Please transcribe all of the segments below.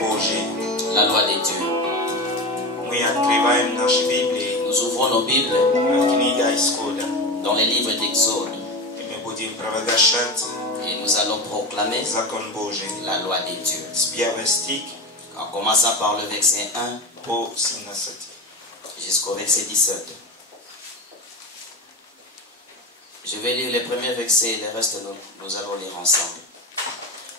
La loi des dieux. Nous ouvrons nos Bibles dans les livres d'Exode. Et nous allons proclamer la loi des dieux. En commençant par le verset 1 jusqu'au verset 17. Je vais lire les premiers versets et les restes nous allons lire ensemble.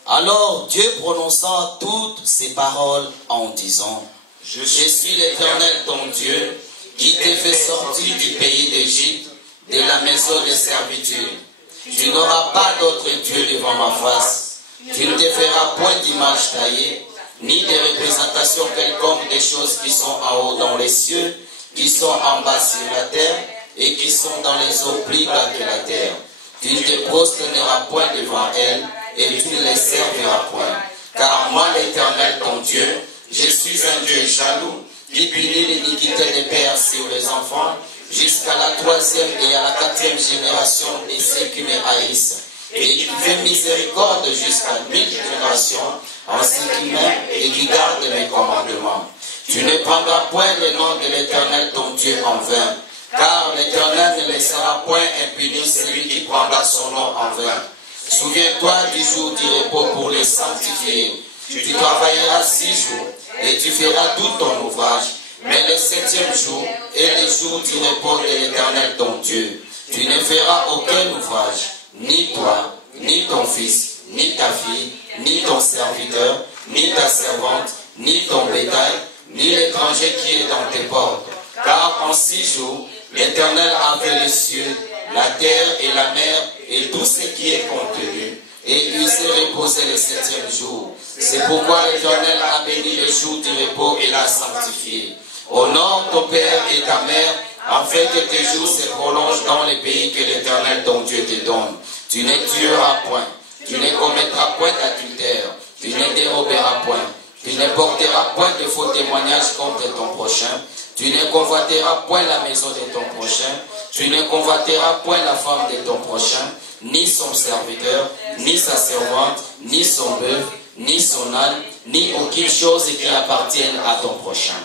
Alors Dieu prononça toutes ces paroles en disant: Je suis l'Éternel ton Dieu, qui t'ai fait sortir du pays d'Égypte, de la maison de servitude. Tu n'auras pas d'autre Dieu devant ma face. Tu ne te feras point d'image taillée, ni de représentation quelconque des choses qui sont en haut dans les cieux, qui sont en bas sur la terre, et qui sont dans les eaux plus bas que la terre. Tu ne te prosterneras point devant elles, et tu ne les serviras point. Car moi, l'Éternel ton Dieu, je suis un Dieu jaloux, qui punit l'iniquité des pères sur les enfants, jusqu'à la 3e et à la 4e génération de ceux qui me haïssent, et qui fait miséricorde jusqu'à 1000 générations, en ceux qui m'aiment et qui gardent mes commandements. Tu ne prendras point le nom de l'Éternel ton Dieu en vain, car l'Éternel ne laissera point impuni celui qui prendra son nom en vain. Souviens-toi du jour du repos pour le sanctifier. Tu travailleras 6 jours, et tu feras tout ton ouvrage. Mais le 7e jour est le jour du repos de l'Éternel ton Dieu. Tu ne feras aucun ouvrage, ni toi, ni ton fils, ni ta fille, ni ton serviteur, ni ta servante, ni ton bétail, ni l'étranger qui est dans tes portes. Car en 6 jours, l'Éternel a fait les cieux, la terre et la mer, et tout ce qui est contenu. Et il s'est reposé le 7e jour. C'est pourquoi l'Éternel a béni le jour du repos et l'a sanctifié. Honore ton père et ta mère, afin que tes jours se prolongent dans les pays que l'Éternel ton Dieu te donne. Tu ne tueras point, tu ne commettras point d'adultère, tu ne déroberas point, tu ne porteras point de faux témoignages contre ton prochain, tu ne convoiteras point la maison de ton prochain, tu ne convoiteras point la femme de ton prochain, ni son serviteur, ni sa servante, ni son bœuf, ni son âne, ni aucune chose qui appartienne à ton prochain.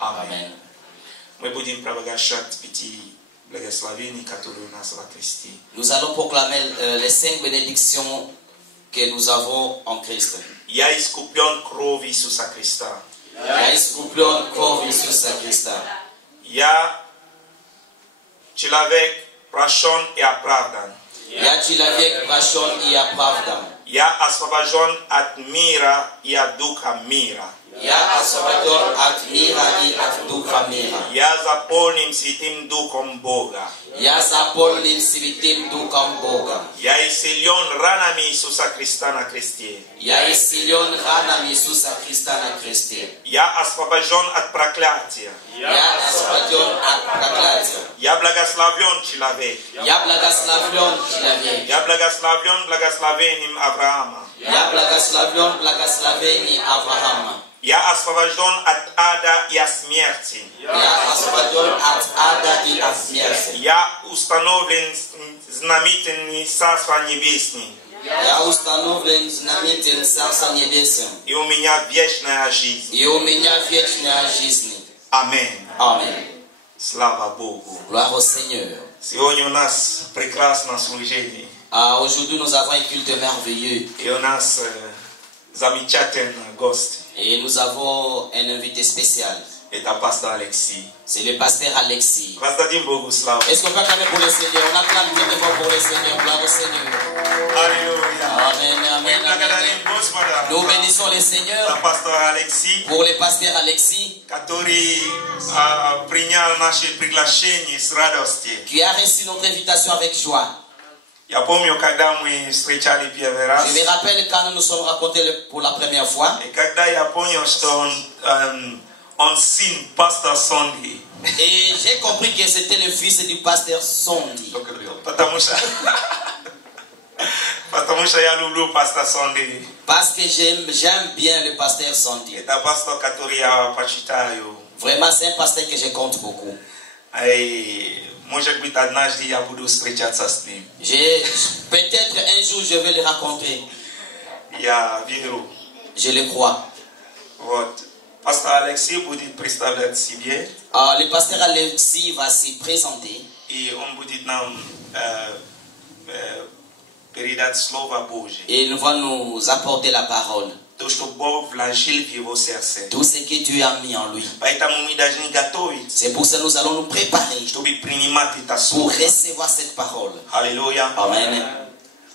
Amen. Nous allons proclamer les 5 bénédictions que nous avons en Christ. Ja iskupion krov Isusa Krista. Ja iskupion krov Isusa Krista. Ja človek prašon i opravdan. Ja človek prašon i opravdan. Ja osvobođen od mira i od duha mira. Ja osvobođen od mira i od duha mira. Ja zapolnim Svitim Duhom Boga. Ja zapolnim Svitim Duhom Boga. Ja isilion ranami Isusa Krista na kreste. Ja isilion ranami Isusa Krista na kreste. Ja osvobođen od проклятия. Ja osvobođen od проклятия. Ja blagoslovljen človek. Ja blagoslovljen človek. Ja blagoslovljen blagoslovením Avrahama. Ja blagoslovljen blagoslovením Avrahama. Ja osvobođen od ada i smrti. Ja osvobođen od ada i smrti. Ja ustanovljen знаменательный Царство Небесное. Я установлен знаменитым Царством Небесным. И у меня вечная жизнь. И у меня вечная жизнь. Аминь. Аминь. Слава Богу. Gloire au Seigneur. Сегодня у нас прекрасное служение. Aujourd'hui, nous avons un culte merveilleux. И у нас замечательный гость. Et nous avons un invité spécial. Это пастор Алексей. C'est le pasteur Alexis. Воздадим Богу славу. Est-ce qu'on peut acclamer pour le Seigneur? On acclame bien de pour le Seigneur. Gloire au Seigneur. Alléluia. Amen, amen, amen. Nous bénissons le Seigneur За пастора Алексей, pour le pasteur Alexis, который принял наше приглашение с радостью. qui a reçu notre invitation avec joie. Я помню, когда мы встречали первый раз. Je me rappelle quand nous nous sommes rencontrés pour la première fois. И когда я понял, что он сын пастора Сонди. Et j'ai compris que c'était le fils du pasteur Sondi. Потому что я люблю пастора Сонди. Parce que j'aime bien le pasteur Sondi. Это пастор, который я почитаю. Vraiment, c'est un pasteur que je compte beaucoup. И, может быть, однажды я буду встречаться с ним. Peut-être un jour je vais le rencontrer. Я верю. Je le crois. Вот. Пастор Алексей будет представлять себе. Le pasteur Alexis va s'y présenter. И он будет нам передать Слово Божие. Et il va nous apporter la parole. То, что Бог вложил в его сердце. Tout ce que Dieu a mis en lui. Поэтому мы должны готовить. C'est pour ça que nous allons nous préparer Чтобы принимать это pour Слово. recevoir cette parole. Аллилуйя. Amen.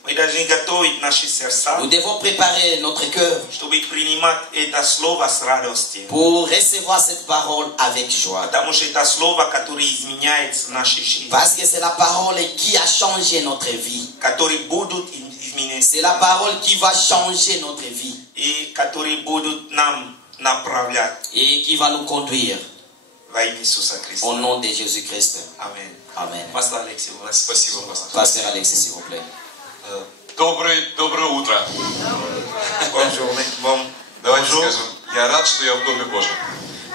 Мы должны готовить наши сердца. Nous devons préparer notre cœur Чтобы принимать это Слово с радостью. pour recevoir cette parole avec joie. Потому что это Слово, которое изменяет наши жизни. Parce que c'est la parole qui a changé notre vie. Которые будут изменять. C'est la parole qui va changer notre vie. И которые будут нам направлять. Et qui va nous conduire. Во имя Иисуса Христа. Au nom de Jésus-Christ. Amen. Amen. Пастор Алексей, у вас спасибо. Pasteur Alexis, s'il vous plaît. Доброе утро. Давайте скажем, я рад, что я в Доме Божьем.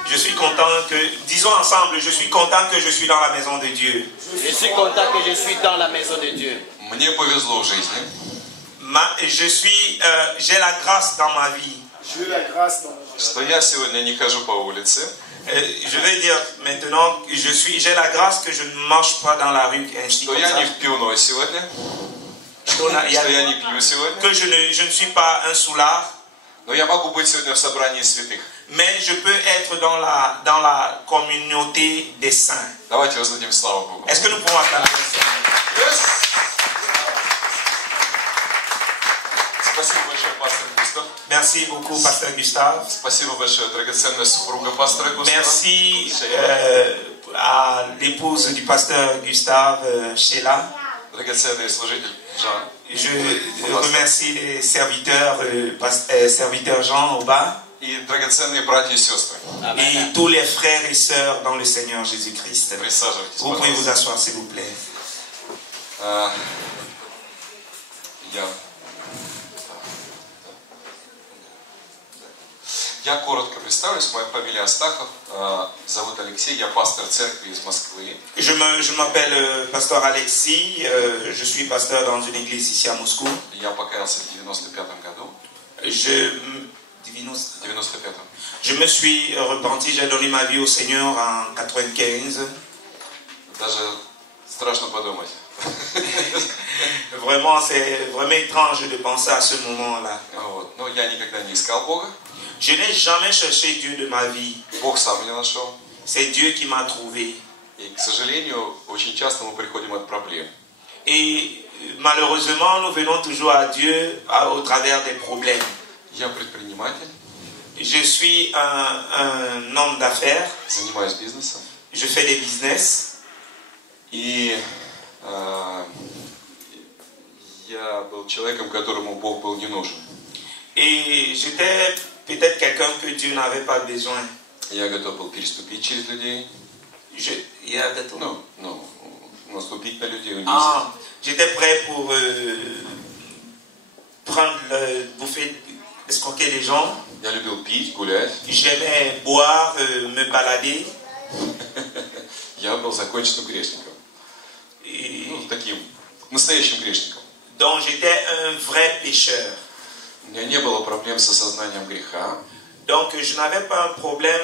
Je suis content que, disons ensemble, je suis content que je suis dans la maison de Dieu. Je suis content que je suis dans la maison de Dieu. Мне повезло в жизни. J'ai la grâce dans ma vie. Что я сегодня не хожу по улице. Je vais dire maintenant, j'ai la grâce que je ne marche pas dans la rue ainsi Что comme я ça. не в пивной сегодня. Что я не пью сегодня. Que je ne suis pas un soulard. Но я могу быть сегодня в собрании святых. Mais je peux être dans la communauté des saints. Давайте воздадим славу Богу. Est-ce que nous pouvons acclamer ça? Спасибо большое, пастор Густав. Merci beaucoup, Pasteur Gustave. Спасибо большое, драгоценная супруга пастора Густава. Merci à l'épouse du pasteur Gustave, Sheila. Драгоценный служитель Жан. Je remercie les serviteurs, serviteur Jean au bas. И драгоценные братья и сестры. Et tous les frères et sœurs dans le Seigneur Jésus-Christ. Присаживайтесь, Vous pouvez vous пожалуйста. asseoir, s'il vous plaît. Я коротко представлюсь. Моя фамилия Астахов. Зовут Алексей. Я пастор церкви из Москвы. Je m'appelle pasteur Alexis. Je suis pasteur dans une église ici à Moscou. Я покаялся в 95-м году. 95-м. Je me suis repenti, j'ai donné ma vie au Seigneur en 95. Даже страшно подумать. Vraiment, c'est vraiment étrange de penser à ce moment-là. Вот. Но я никогда не искал Бога. Je n'ai jamais cherché Dieu de ma vie. Бог сам меня нашел. C'est Dieu qui m'a trouvé. И, к сожалению, очень часто мы приходим от проблем. Et malheureusement, nous venons toujours à Dieu au travers des problèmes. Я предприниматель. Je suis un homme d'affaires. Занимаюсь бизнесом. Je fais des business. И я был человеком, которому Бог был не нужен. Et j'étais peut-être quelqu'un que Dieu n'avait pas besoin. Я готов был переступить через людей. Наступить на людей, унизить. J'étais prêt pour bouffer, escroquer les gens. Я любил пить, гулять. J'aimais boire, me balader. Я был законченным грешником. Таким настоящим грешником. Donc j'étais un vrai pécheur. У меня не было проблем с осознанием греха. Donc je n'avais pas un problème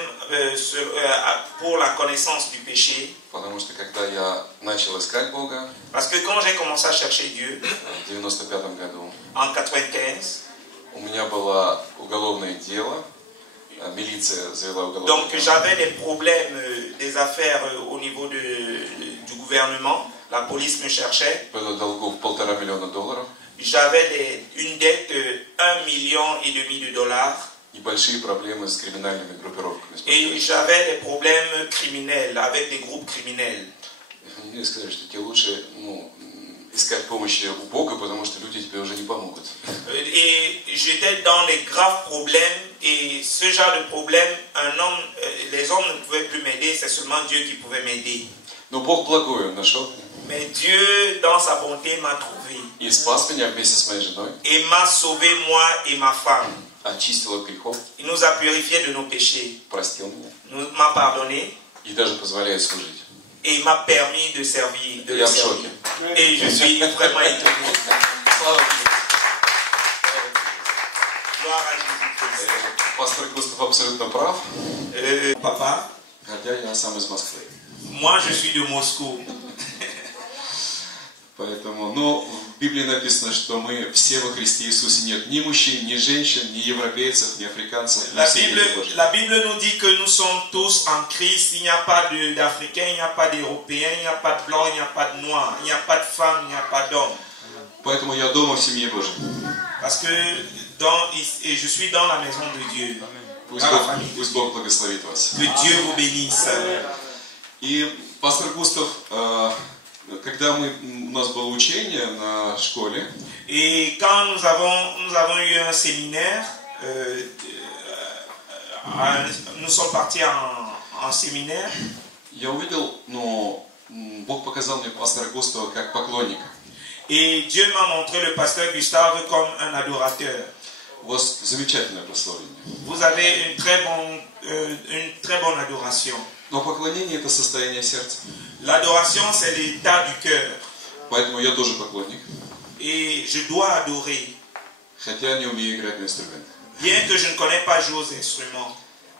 pour la connaissance du péché. Потому что когда я начал искать Бога, Parce que quand j'ai commencé à chercher Dieu, в 95 году, en 95, у меня было уголовное дело, милиция завела уголовное donc дело. j'avais des problèmes, des affaires au niveau du gouvernement. La police me cherchait. Было долгов $1,5 миллиона. J'avais une dette de $1,5 million. И большие проблемы с криминальными группировками. Et j'avais des problèmes criminels avec des groupes criminels. Мне сказали, что тебе лучше искать помощи у Бога, потому что люди тебе уже не помогут. Et j'étais dans les graves problèmes. Et ce genre de problème, les hommes ne pouvaient plus m'aider. C'est seulement Dieu qui pouvait m'aider. Но Бог благой, Он нашел. Mais Dieu, dans sa bonté, m'a trouvé. И спас меня вместе с моей женой. Et m'a sauvé moi et ma femme. Очистил от грехов. Il nous a purifiés de nos péchés. Простил меня. M'a pardonné. И даже позволяет служить. Et il m'a permis de servir. Я в шоке. Et je suis vraiment étonné. Gloire à Jésus-Christ. Пастор Густав абсолютно прав, Papa, хотя я сам из Москвы. moi je suis de Moscou. Поэтому, но в Библии написано, что мы все во Христе Иисусе. Нет ни мужчин, ни женщин, ни европейцев, ни африканцев. Мы все дети Божьи. La Bible nous dit que nous sommes tous en Christ. Il n'y a pas d'Africains, il n'y a pas d'Européens, il n'y a pas de Blancs, il n'y a pas de Noirs, il n'y a pas de femmes, il n'y a pas d'hommes. Поэтому я дома в семье Божьей. Parce que et je suis dans la maison de Dieu, Пусть dans la famille. Пусть Бог благословит вас. Que Dieu vous bénisse. И пастор Густав, когда у нас было учение на школе, Et quand nous avons eu un séminaire, nous sommes partis en séminaire. я увидел, Бог показал мне пастора Густава как поклонника. Et Dieu m'a montré le pasteur Gustave comme un adorateur. У вас замечательное прославление. Vous avez une très bonne adoration. Но поклонение – это состояние сердца. L'adoration, c'est l'état du cœur. Поэтому я тоже поклонник. Et je dois adorer, Хотя не умею играть на инструментах. bien que je ne connais pas jouer aux instruments.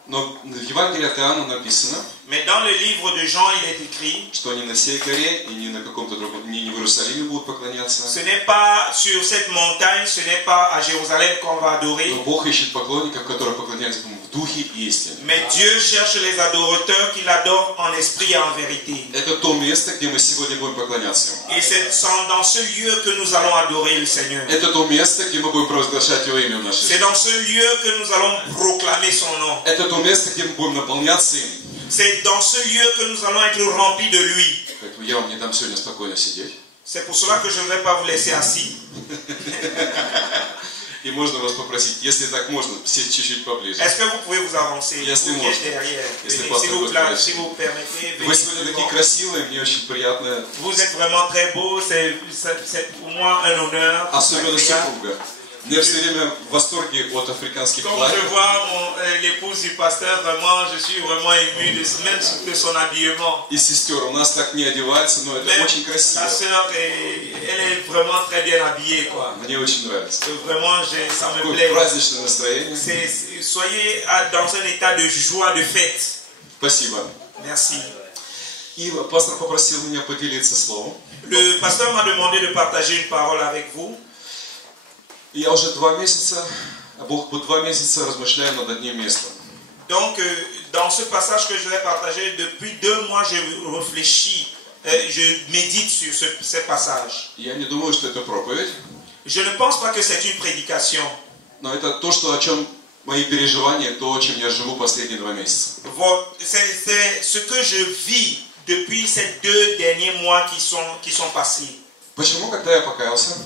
Но в Евангелии от Иоанна написано, Mais dans le livre de Jean, il est écrit, что ни на сей горе и ни на каком-то другом, ни в Иерусалиме будут поклоняться. ce n'est pas sur cette montagne, ce n'est pas à Jérusalem qu'on va adorer. Но Бог ищет поклонников, которые поклоняются Ему в духе и истине. Mais Dieu cherche les adorateurs qui l'adorent en esprit et en vérité. Это то место, где мы сегодня будем поклоняться Ему. Et c'est dans ce lieu que nous allons adorer le Seigneur. Это то место, где мы будем провозглашать Его имя в нашей C'est жизни. dans ce lieu que nous allons proclamer son nom. Это то место, где мы будем наполняться им. C'est dans ce lieu que nous allons être remplis de lui. Поэтому я вам не дам сегодня спокойно сидеть. C'est pour cela que je ne vais pas vous laisser assis. И можно вас попросить, если так можно, сесть чуть-чуть поближе. Est-ce que vous pouvez vous avancer? Если Vous qui êtes derrière. Если Venez, пастор s'il vous будет plaît, просить. si vous permettez. Вы venez сегодня такие devant. красивые, мне очень приятно. Vous êtes vraiment très beaux. C'est pour moi un honneur. Особенно agréable. супруга. Я все время в восторге от африканских Quand je платьев. vois l'épouse du pasteur, vraiment, je suis vraiment ému même de son habillement. И сестер, у нас так не одевается, но это Même очень красиво. la sœur, elle est vraiment très bien habillée, quoi. Мне очень нравится. Vraiment, ça me Такое plaît. праздничное настроение. Soyez dans un état de joie, de fête. Спасибо. Merci. И пастор попросил меня поделиться словом. Le pasteur m'a demandé de partager une parole avec vous. И я уже 2 месяца, Бог 2 месяца размышляю над одним местом. Donc, dans ce passage que je vais partager, depuis 2 mois, je réfléchis, je médite sur ce passage. Я не думаю, что это проповедь, Je ne pense pas que c'est une prédication. но это то, о чем мои переживания, то, чем я живу последние 2 месяца. C'est ce que je vis depuis ces 2 derniers mois qui sont passés. Почему, когда я покаялся,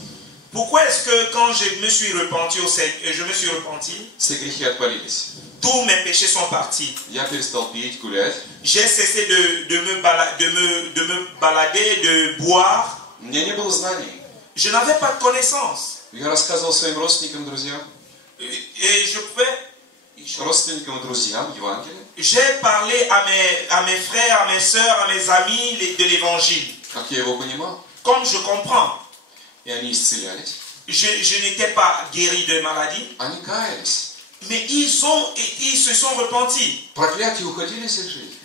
Pourquoi est-ce que quand je me suis repenti, все грехи отпалились. tous mes péchés sont partis. Я перестал пить, гулять. J'ai cessé de me balader, de boire. У меня не было знаний. Je n'avais pas de connaissances. Я рассказывал своим родственникам, друзьям, Et je pouvais... родственникам и друзьям Евангелие, J'ai parlé à mes frères, à mes sœurs, à mes amis de l'évangile. как я его понимал, Comme je comprends, и они исцелялись. je n'étais pas guéri de maladie, Они каялись. mais ils se sont repentis. Проклятия уходили с их жизни.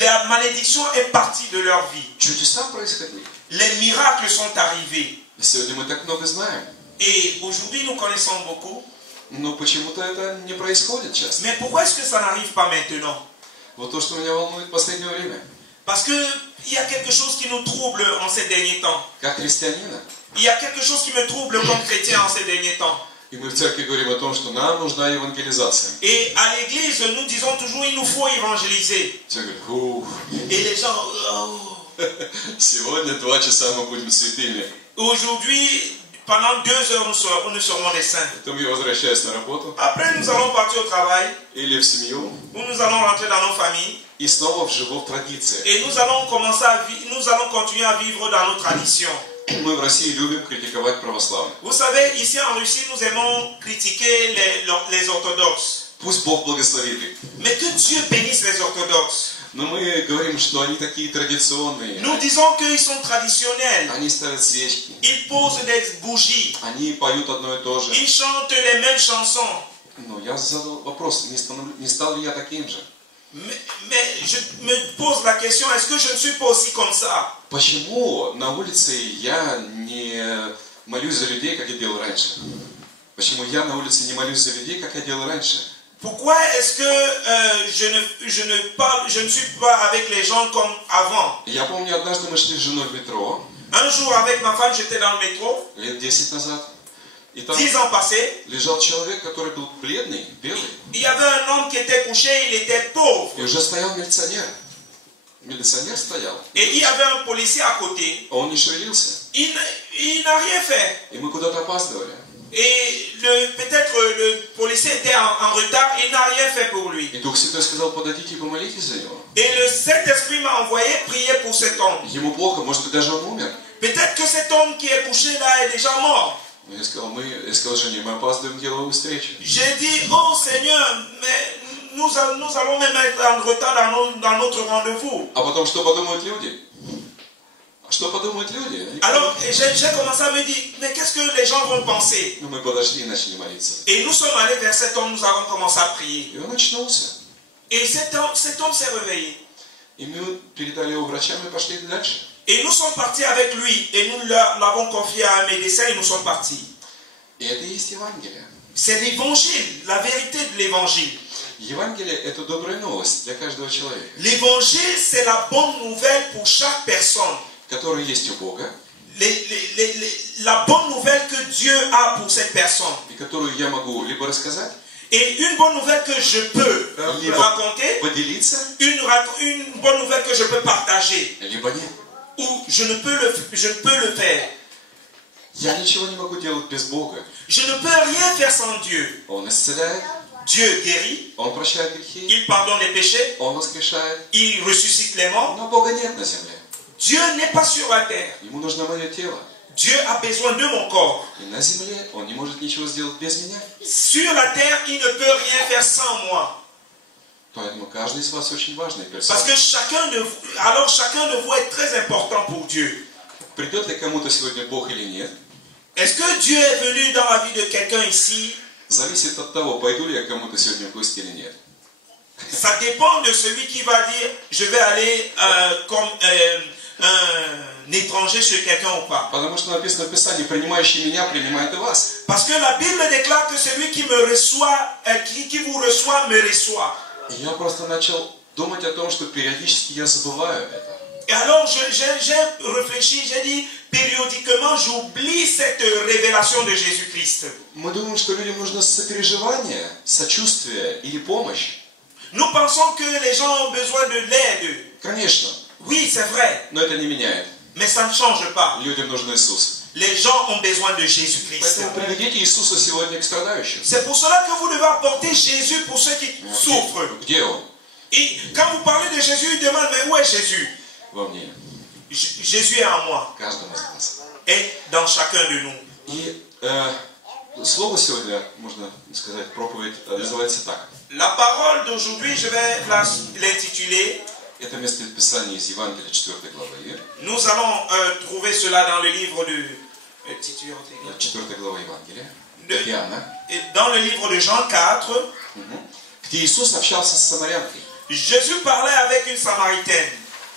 La malédiction est partie de leur vie. Чудеса происходили. Les miracles sont arrivés. И сегодня мы так много знаем. Et aujourd'hui, nous connaissons beaucoup. Но почему-то это не происходит часто. Mais pourquoi est-ce que ça n'arrive pas maintenant? Вот то, что меня волнует в последнее время. Parce qu'il y a quelque chose qui nous trouble en ces derniers temps. Как христианина. Il y a quelque chose qui me trouble comme chrétien en ces derniers temps. И мы в церкви говорим о том, что нам нужна евангелизация. Et à l'église, nous disons toujours il nous faut évangéliser. Все говорят, ух, Et les gens, oh. сегодня 2 часа мы будем святыми. Aujourd'hui, pendant 2 heures, nous serons des saints. Потом я возвращаюсь на работу Après, nous allons partir au travail, или в семью où nous allons rentrer dans nos familles. и снова живу в традиции. Et nous allons continuer à vivre dans nos traditions. Мы в России любим критиковать православных. Vous savez, ici en Russie, nous aimons critiquer les orthodoxes. Пусть Бог благословит их. Mais que Dieu bénisse les orthodoxes. Но мы говорим, что они такие традиционные. Nous disons qu'ils sont traditionnels. Они ставят свечки. Ils posent des bougies. Они поют одно и то же. Ils chantent les mêmes chansons. Но я задал вопрос, не стал ли я таким же? Mais je me pose la question, est-ce que je ne suis pas aussi comme ça? Почему на улице я не молюсь за людей, как я делал раньше? Почему я на улице не молюсь за людей, как я делал раньше? Pourquoi est-ce que je ne suis pas avec les gens comme avant? Я помню, однажды мы шли с женой в метро. Un jour, avec ma femme, j'étais dans le métro. Лет 10 назад. И там 10 ans passés. лежал человек, который был бледный, белый. Il y avait un homme qui était couché, il était pauvre. И уже стоял милиционер. Милиционер стоял. Et il y avait un policier à côté. А он не шевелился. Il n'a rien fait. И мы куда-то опаздывали. Et peut-être le policier était en retard, il n'a rien fait pour lui. И Дух Святой сказал, подойдите и помолитесь за него. Et le Saint-Esprit m'a envoyé prier pour cet homme. Ему плохо, может быть, даже он умер. Peut-être que cet homme qui est couché là est déjà mort. Я сказал жене, мы опаздываем к деловой встрече. J'ai dit, oh Seigneur, mais nous allons même être en retard dans notre rendez-vous. А потом, что подумают люди? Что подумают люди? Alors, j'ai commencé à me dire, mais qu'est-ce que les gens vont penser? Ну, мы подошли и начали молиться. Et nous sommes allés vers cet homme, nous avons commencé à prier. И он очнулся. Et cet homme s'est réveillé. И мы передали его врачам и пошли дальше. Et nous sommes partis avec lui, et nous l'avons confié à un médecin, et nous sommes partis. И это и есть Евангелие. C'est l'évangile, la vérité de l'évangile. Евангелие – это добрая новость для каждого человека. L'évangile, c'est la bonne nouvelle pour chaque personne. Которая есть у Бога. La bonne nouvelle que Dieu a pour cette personne. И которую я могу либо рассказать. Et une bonne nouvelle que je peux raconter. Поделиться. Une bonne nouvelle que je peux partager. Либо нет. Ou je peux le faire. Я ничего не могу делать без Бога. Je ne peux rien faire sans Dieu. Он исцеляет. Dieu guérit. Он прощает грехи. Il pardonne les péchés. Он воскрешает. Il ressuscite les morts. Но Бога нет на земле. Dieu n'est pas sur la terre. Ему нужно мое тело. Dieu a besoin de mon corps. И на земле он не может ничего сделать без меня. Sur la terre, il ne peut rien faire sans moi. Поэтому каждый из вас очень важный персонаж. Parce que chacun de vous est très important pour Dieu. Придет ли кому-то сегодня Бог или нет? Est-ce que Dieu est venu dans la vie de quelqu'un ici? Зависит от того, пойду ли я кому-то сегодня в гости или нет. Ça dépend de celui qui va dire je vais aller comme un étranger chez quelqu'un ou pas. Потому что написано в Писании, принимающий меня, принимает и вас. Parce que la Bible déclare que celui qui me reçoit, qui vous reçoit, me reçoit. И я просто начал думать о том, что периодически я забываю это. Et alors j'ai réfléchi, j'ai dit périodiquement j'oublie cette révélation de Jésus-Christ. Мы думаем, что людям нужно сопереживание, сочувствие или помощь. Nous pensons que les gens ont besoin de l'aide. Конечно. Oui, c'est vrai. Но это не меняет. Mais ça ne change pas. Людям нужен Иисус. Les gens ont besoin de Jésus-Christ. Поэтому приведите Иисуса сегодня к страдающим. C'est pour cela que vous devez apporter Jésus pour ceux qui souffrent. Где Он? Et quand vous parlez de Jésus, ils demandent, mais où est Jésus? Во мне. Jésus est en moi. В каждом из нас. Et dans chacun de nous. И слово сегодня, можно сказать, проповедь называется так. La parole d'aujourd'hui, je vais l'intituler. Это место Писания из Евангелия 4 главы. Nous allons trouver cela dans le livre de 4 глава Евангелия. Dans le livre de Jean 4. Где Иисус общался с самарянкой. Jésus parlait avec une Samaritaine.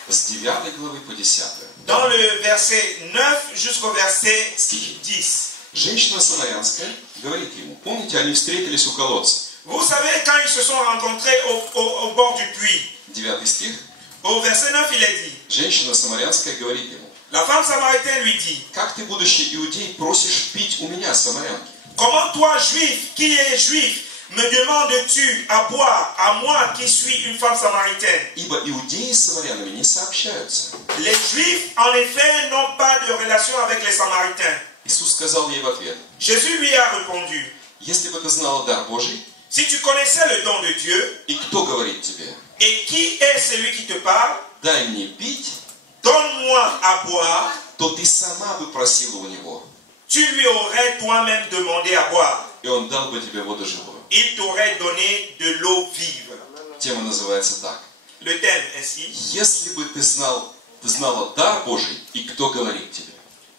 С 9 главы по 10. Dans le verset 9 jusqu'au verset 10. Женщина самарянская говорит ему, помните, они встретились у колодца. Vous savez, quand ils se sont rencontrés au bord du puits. 9 стих. Au verset 9, il est dit. Женщина самарянская говорит ему. La femme samaritaine lui dit. Как ты, будущий иудей, просишь пить у меня, самарянки? Comment toi, juif, qui est juif, me demandes-tu à boire à moi qui suis une femme samaritaine? Ибо иудеи с самарянами не сообщаются. Les juifs, en effet, n'ont pas de relation avec les samaritains. Иисус сказал ей в ответ. Jésus lui a répondu. Если бы ты знала дар Божий. Si tu connaissais le don de Dieu. И кто говорит тебе? Et qui est celui qui te parle? Дай мне пить. Donne-moi à boire. То ты сама бы просила у него. Tu lui aurais toi-même demandé à boire. И он дал бы тебе воду живую. Il t'aurait donné de l'eau vive. Тема называется так. Le thème ainsi. Если бы ты знала дар Божий, и кто говорит тебе?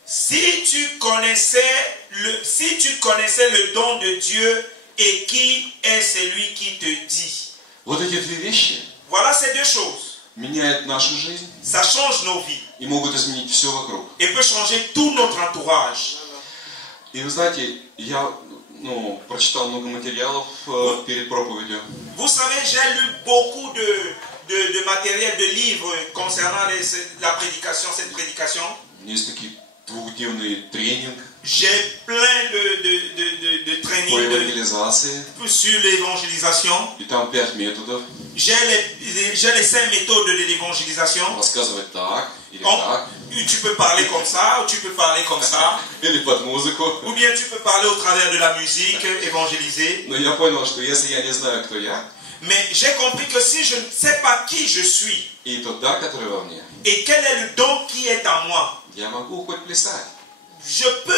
Si tu connaissais le don de Dieu et qui est celui qui te dit. Вот эти две вещи Voilà ces deux choses. меняют нашу жизнь Ça change nos vies и могут изменить все вокруг. et peut changer tout notre entourage. И вы знаете, я прочитал много материалов перед проповедью. Vous savez, j'ai lu beaucoup de matériel, de livres concernant la prédication, cette prédication. У меня есть такие двухдневный тренинг J'ai plein de по trainings евангелизации. sur l'évangélisation. И там 5 методов. J'ai les 5 méthodes de l'évangélisation. Рассказывать так или так. Tu peux parler comme ça, ou tu peux parler comme ça. Или под музыку. Ou bien tu peux parler au travers de la musique, évangéliser. Но я понял, что если я не знаю, кто я, Mais j'ai compris que si je ne sais pas qui je suis, и тот дар, который во мне, et quel est le don qui est en moi, я могу хоть плясать. je peux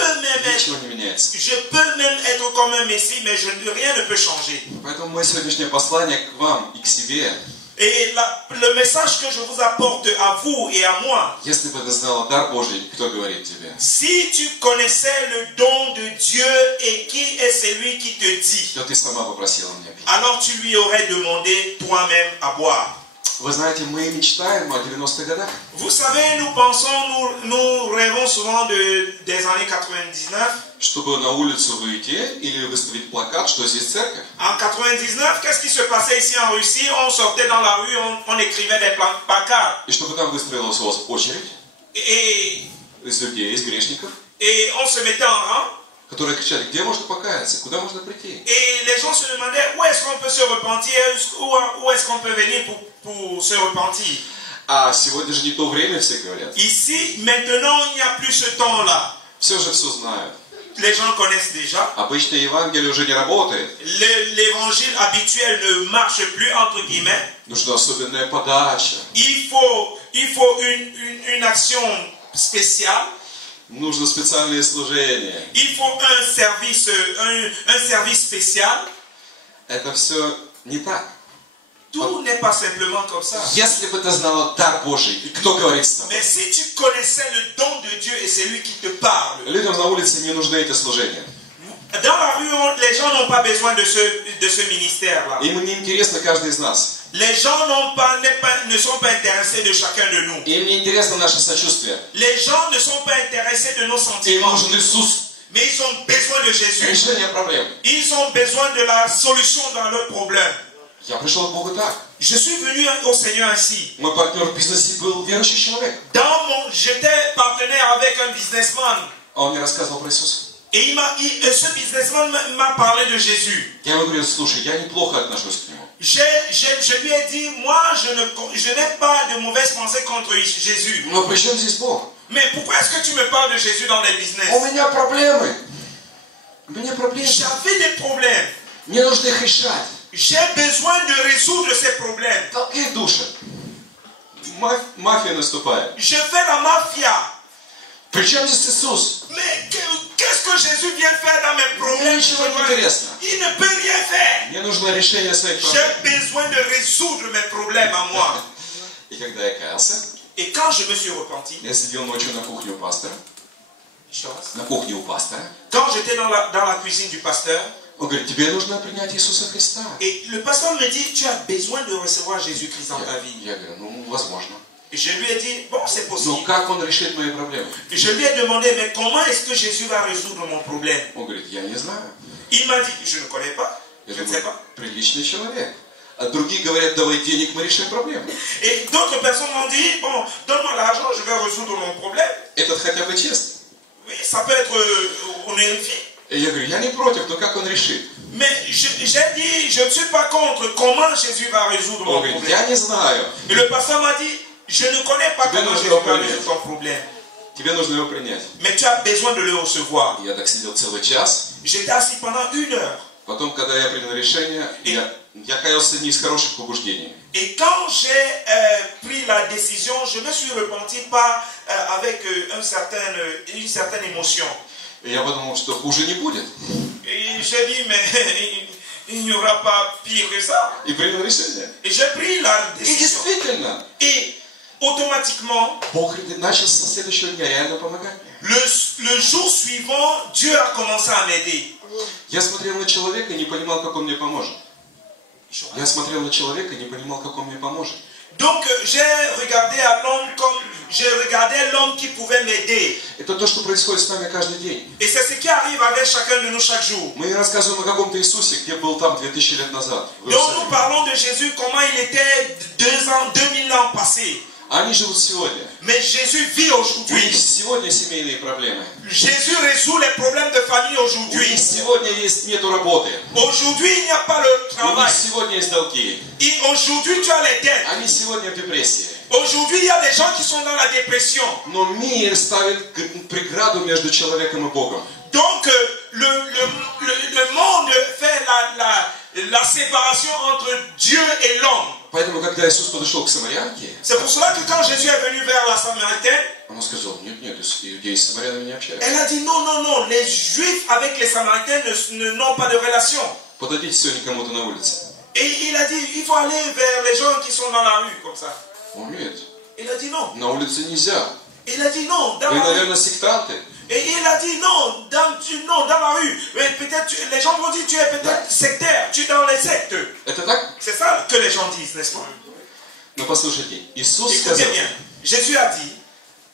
Ничего не меняется. être comme un messie, mais rien ne peut changer. Поэтому мое сегодняшнее послание к вам и к себе. Et le message que je vous apporte à vous et à moi, Если бы ты знала дар Божий, кто говорит тебе, si tu connaissais le don de Dieu et qui est celui qui te dit, то ты сама попросила меня пить. alors tu lui aurais demandé toi-même à boire. Вы знаете, мы мечтаем о 90-х годах. Vous savez, nous rêvons souvent des années 99. Чтобы на улицу выйти или выставить плакат, что здесь церковь. En 99, qu'est-ce qui se passait ici en Russie? On sortait dans la rue, on écrivait des placards. И чтобы там выстроилась у вас очередь из людей, из грешников, et on se mettait en rang. которые кричали, где можно покаяться, куда можно прийти. Et les gens se demandaient où est-ce qu'on peut se repentir, où est-ce qu'on peut venir pour se repentir. А сегодня же не то время, все говорят. Ici, maintenant, il n'y a plus ce temps-là. Все же все знают. Les gens connaissent déjà. Обычное Евангелие уже не работает. L'évangile habituel ne marche plus, entre guillemets. Нужна особенная подача. Il faut une action spéciale. Нужно специальное служение. Il faut un service spécial. Это все не так. Tout n'est pas simplement comme ça. Если бы ты знала дар Божий, и кто говорит с тобой? Mais si tu connaissais le don de Dieu et c'est lui qui te parle. Людям на улице не нужны эти служения. Dans la rue, les gens n'ont pas besoin de ce ministère-là. Им не интересно каждый из нас. Les gens ne sont pas intéressés de chacun de nous. Им не интересно наше сочувствие. Les gens ne sont pas intéressés de nos Им sentiments. нужен Иисус. Mais ils ont besoin de Jésus. Решение проблем. Ils ont besoin de la solution dans leurs problèmes. Я пришел к Богу так. Je suis venu au Seigneur ainsi. Мой партнер в бизнесе был верующий человек. J'étais partenaire avec un businessman. А он мне рассказывал про Иисуса. Et ce businessman m'a parlé de Jésus. Я ему говорю, слушай, я неплохо отношусь к нему. Je lui ai dit, moi, je n'ai pas de mauvaises pensées contre Jésus. Но при чем здесь Бог? Mais pourquoi est-ce que tu me parles de Jésus dans les business? У меня проблемы. У меня проблемы. J'avais des problèmes. Мне нужно их решать. J'ai besoin de résoudre ces problèmes. Долги душат. Мафия наступает. Je fais la mafia. При чем здесь Иисус? Mais qu'est-ce que Jésus vient faire dans mes problèmes? Ничего не интересно. Il ne peut rien faire. Мне нужно решение своих проблем. J'ai besoin de résoudre mes problèmes à moi. И когда я каялся, Et quand je me suis repenti, я сидел ночью на кухне у пастора. На кухне у пастора. Quand j'étais dans la cuisine du pasteur, Он говорит, тебе нужно принять Иисуса Христа. et le pasteur me dit, tu as besoin de recevoir Jésus-Christ dans ta vie. Я говорю, ну, возможно. Et je lui ai dit, bon, c'est Но possible. как он решит мои проблемы? Et je lui ai demandé, mais comment est-ce que Jésus va résoudre mon problème? Он говорит, я не знаю. Il m'a dit, je ne connais pas, Я je ne sais думаю, pas. приличный человек. А другие говорят, давай денег, мы решим проблему. Et d'autres personnes m'ont dit, bon, donne-moi l'argent, je vais résoudre mon problème. Этот хотя бы честный. Oui, ça peut être honorifique. И я говорю, я не против, но как он решит? Mais j'ai dit, je ne suis pas contre comment Jésus va résoudre Он mon говорит, problème. я не знаю. Et le pasteur m'a dit, je ne connais pas comment Jésus va résoudre ton problème. Тебе нужно его принять. Mais tu as besoin de le recevoir. Я так сидел целый час. J'étais assis pendant 1 heure. Потом, когда я принял решение, я каялся не из хороших побуждений. Et quand j'ai pris la décision, je me suis repenti pas avec une certaine émotion. И я подумал, что хуже не будет. Et j'ai dit, mais il n'y aura pas pire que ça. И принял решение. Et j'ai pris la И décision. действительно, Et automatiquement, Бог начал со следующего дня реально помогать мне. le jour suivant, Dieu a commencé à m'aider. Я смотрел на человека и не понимал, как он мне поможет. Я смотрел на человека и не понимал, как он мне поможет. Donc j'ai regardé à l'homme comme je regardais l'homme qui pouvait m'aider. Это то, что происходит с нами каждый день. Et c'est ce qui arrive avec chacun de nous chaque jour. Мы рассказываем о каком-то Иисусе, где был там 2000 лет назад. Donc nous parlons de Jésus, comment il était 2000 ans passés. Они живут сегодня. Mais Jésus vit У aujourd'hui. них сегодня семейные проблемы. Jésus résout les problèmes de famille У aujourd'hui. них сегодня нету работы. Aujourd'hui, il n'y a pas le У них travail. сегодня есть долги. Et aujourd'hui, tu as les dettes. Они сегодня в депрессии. Aujourd'hui, il y a des gens qui sont dans la dépression. Но мир ставит преграду между человеком и Богом. Donc, le monde fait la séparation entre Dieu et l'homme. Поэтому, когда Иисус подошел к самарянке, C'est pour cela que quand Jésus est venu vers la Samaritaine, он сказал: нет, иудеи с самарянами не общаются. elle a dit non, non, non, les Juifs avec les Samaritains n'ont pas de relation. Подойдите сегодня кому-то на улице. Et il a dit, il faut aller vers les gens qui sont dans la rue, comme ça. Он нет. Il a dit non. На улице нельзя. Il a dit non, dans Вы, la rue. наверное, сектанты. Et il a dit non, dans la rue. Mais peut-être, les gens vont dire, tu es peut-être sectaire, tu es dans les sectes. Это так? C'est ça que les gens disent, n'est-ce pas? Но послушайте, Иисус Écoutez сказал, bien, Jésus a dit,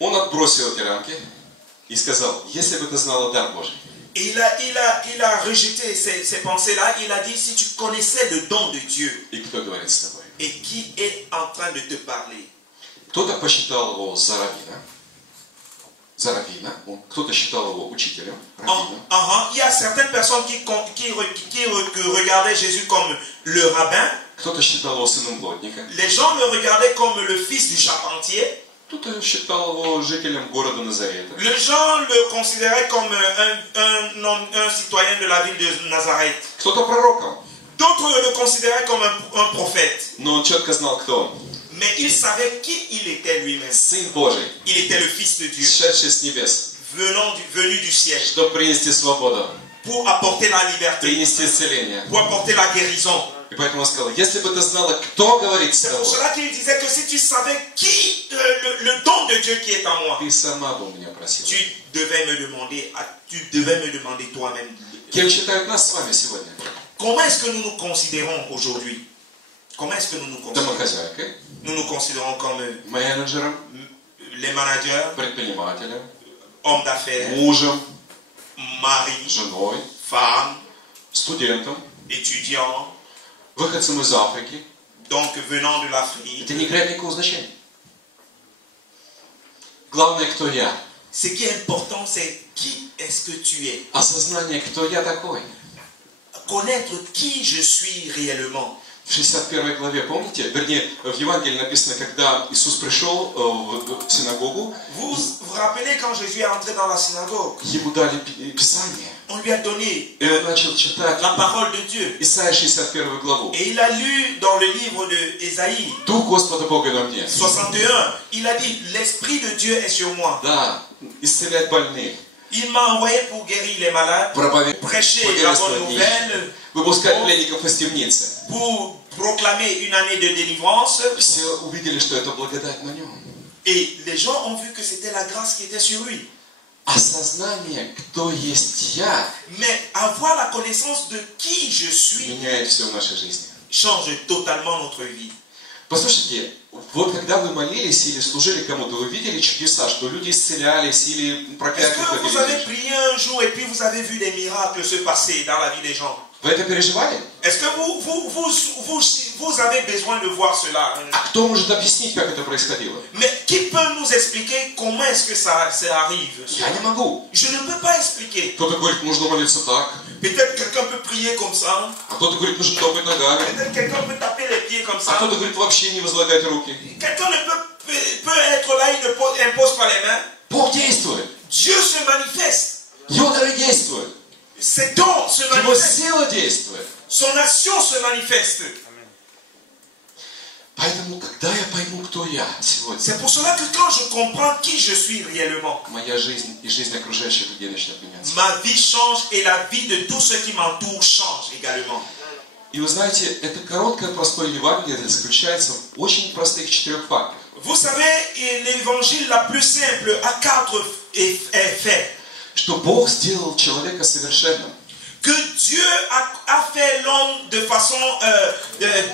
он отбросил эти рамки и сказал: если бы ты знала дар Божий. et il a rejeté ces pensées-là. Il a dit, si tu connaissais le don de Dieu, И кто говорит с тобой? et qui est en train de te parler. Кто-то посчитал его за раввина, кто-то считал его учителем, раввином. Il y a certaines personnes qui regardaient Jésus comme le rabbin. Кто-то считал его сыном плотника. Les gens le regardaient comme le fils du charpentier. Кто-то считал его жителем города Назарета. Les gens le considéraient comme un citoyen de la ville de Nazareth. Кто-то пророком. D'autres le considéraient comme un prophète. Но он четко знал, кто он. Mais il savait qui il était lui-même. Сын Божий, Il était le Fils de Dieu, сшедший с небес, venu du ciel, чтобы принести свободу, pour apporter la liberté, принести исцеление. pour apporter la guérison. И поэтому он сказал: если бы ты знала, кто говорит с C'est pour тобой, cela qu'il disait que si tu savais qui, le don de Dieu qui est en moi, ты сама бы у меня просила. tu devais me demander toi-même. Кем считают нас с вами сегодня? Comment est-ce que nous nous considérons aujourd'hui? Comment est-ce que nous nous considérons? Домохозяйкой, Nous nous considérons comme менеджером, les managers, предпринимателем, hommes d'affaires, мужем, mari, женой, femme, студентом, étudiant, выходцем из Африки. donc venant de l'Afrique. Это не играет никакого значения. Главное, кто я. Ce qui est important, c'est qui est-ce que tu es. Осознание, кто я такой. Connaître qui je suis réellement. В 61 главе, помните, вернее, в Евангелии написано, когда Иисус пришел в синагогу, Vous vous rappelez quand Jésus est entré dans la synagogue, ему дали Писание, on lui a donné и он начал читать la parole de Dieu. Исайя 61 главу. Et il a lu dans le livre d'Ésaïe Дух Господа Бога на мне. 61, il a dit, l'Esprit de Dieu est sur moi. Да, исцелять больных, Il m'a envoyé pour guérir les malades, prêcher la bonne nouvelle, выпускать пленников из темницы. pour proclamer une année de délivrance. Все увидели, что это благодать на нем. Et les gens ont vu que c'était la grâce qui était sur lui. Осознание, кто есть я, Mais avoir la connaissance de qui je suis меняет все в нашей жизни. change totalement notre vie. Послушайте, вот когда вы молились или служили кому-то, вы видели чудеса, что люди исцелялись или Est-ce проклятия que vous avez уходили? prié un jour et puis vous avez vu des miracles se passer dans la vie des gens? Вы это переживали? Est-ce que vous avez besoin de voir cela? А кто может объяснить, как это происходило? Mais qui peut nous expliquer comment est-ce que ça arrive? Я не могу. Je ne peux pas expliquer. Кто-то говорит, нужно молиться так, Peut-être quelqu'un peut prier comme ça. а кто-то говорит, нужно топать ногами, Peut-être quelqu'un peut taper les pieds comme а ça. кто-то говорит, вообще не возлагать руки. Quelqu'un peut être là, il n'impose pas les mains. Бог действует. Dieu se manifeste. Его дары действуют. Ses dons se Его manifestent. сила действует. Son action se manifeste. Поэтому, когда я пойму, кто я сегодня, C'est pour cela que quand je comprends qui je suis réellement, моя жизнь и жизнь окружающих людей начнет меняться. ma vie change et la vie de tous ceux qui m'entourent change également. И вы знаете, это короткое простое Евангелие заключается в очень простых 4 фактах. Vous savez, l'évangile la plus simple a 4 faits. Что Бог сделал человека совершенным. que Dieu a fait l'homme de façon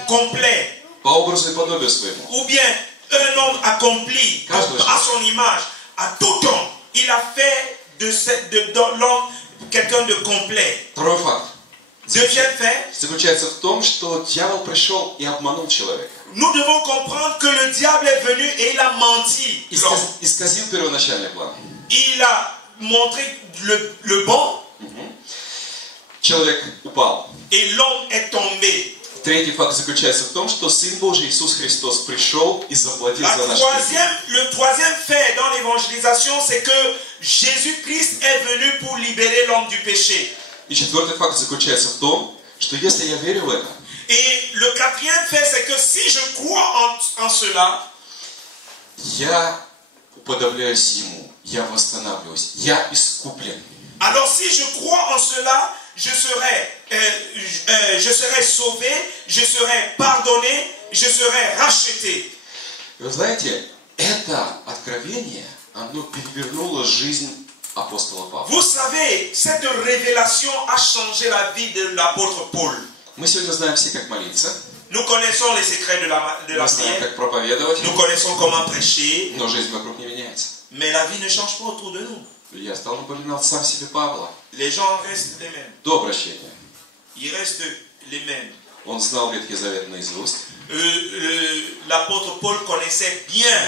complète. По образу и подобию своему. Ou bien un homme accompli à son image, à tout temps. Il a fait de l'homme quelqu'un de complet. Второй факт Deuxième fait, заключается в том, что дьявол пришел и обманул человека. nous devons comprendre que le diable est venu et il a menti. Исказил первоначальный план. Il a montré le bon. Человек упал. Et l'homme est tombé. Третий факт заключается в том, что Сын Божий Иисус Христос пришел и заплатил за наш грех. Le troisième fait dans l'évangélisation, c'est que Jésus-Christ est venu pour libérer l'homme du péché. И четвертый факт заключается в том, что если я верю в это, et le quatrième fait, c'est que si je crois en cela, я уподобляюсь Ему, я восстанавливаюсь, я искуплен. Alors si je crois en cela, je serai sauvé, je serai pardonné, je serai racheté. Вы знаете, это откровение, оно перевернуло жизнь апостола Павла. Vous savez, cette révélation a changé la vie de l'apôtre Paul. Мы сегодня знаем все, как молиться. Nous connaissons les secrets de la Мы знаем, prière. как проповедовать. Nous connaissons comment prêcher. Но жизнь вокруг не меняется. Mais la vie ne change pas autour de nous. Я стал напоминать сам себе Павла. Les gens restent les mêmes. До обращения. Ils restent les mêmes. Он знал Ветхий Завет наизусть. L'apôtre Paul connaissait bien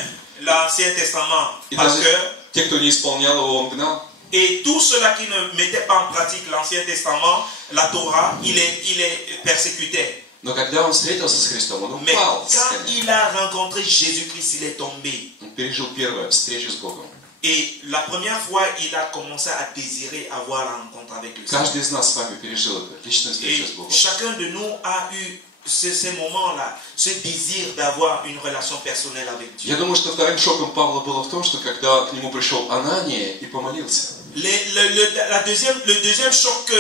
l'Ancien Testament par cœur. Те, кто не исполнял его, он гнал. Et tous ceux-là qui ne mettaient pas en pratique l'Ancien Testament, la Torah, il les persécutait. Но когда он встретился с Христом, он Mais упал. quand il a rencontré Jésus-Christ, il est tombé. Он пережил первую встречу с Богом. Et la première fois, il a commencé à désirer avoir la rencontre avec le Seigneur. Каждый из нас с вами пережил эту личную встречу с Богом. Et chacun de nous a eu ces moments-là, ce désir d'avoir une relation personnelle avec Dieu. Я думаю, что вторым шоком Павла было в том, что когда к нему пришел Анания и помолился. Le deuxième choc que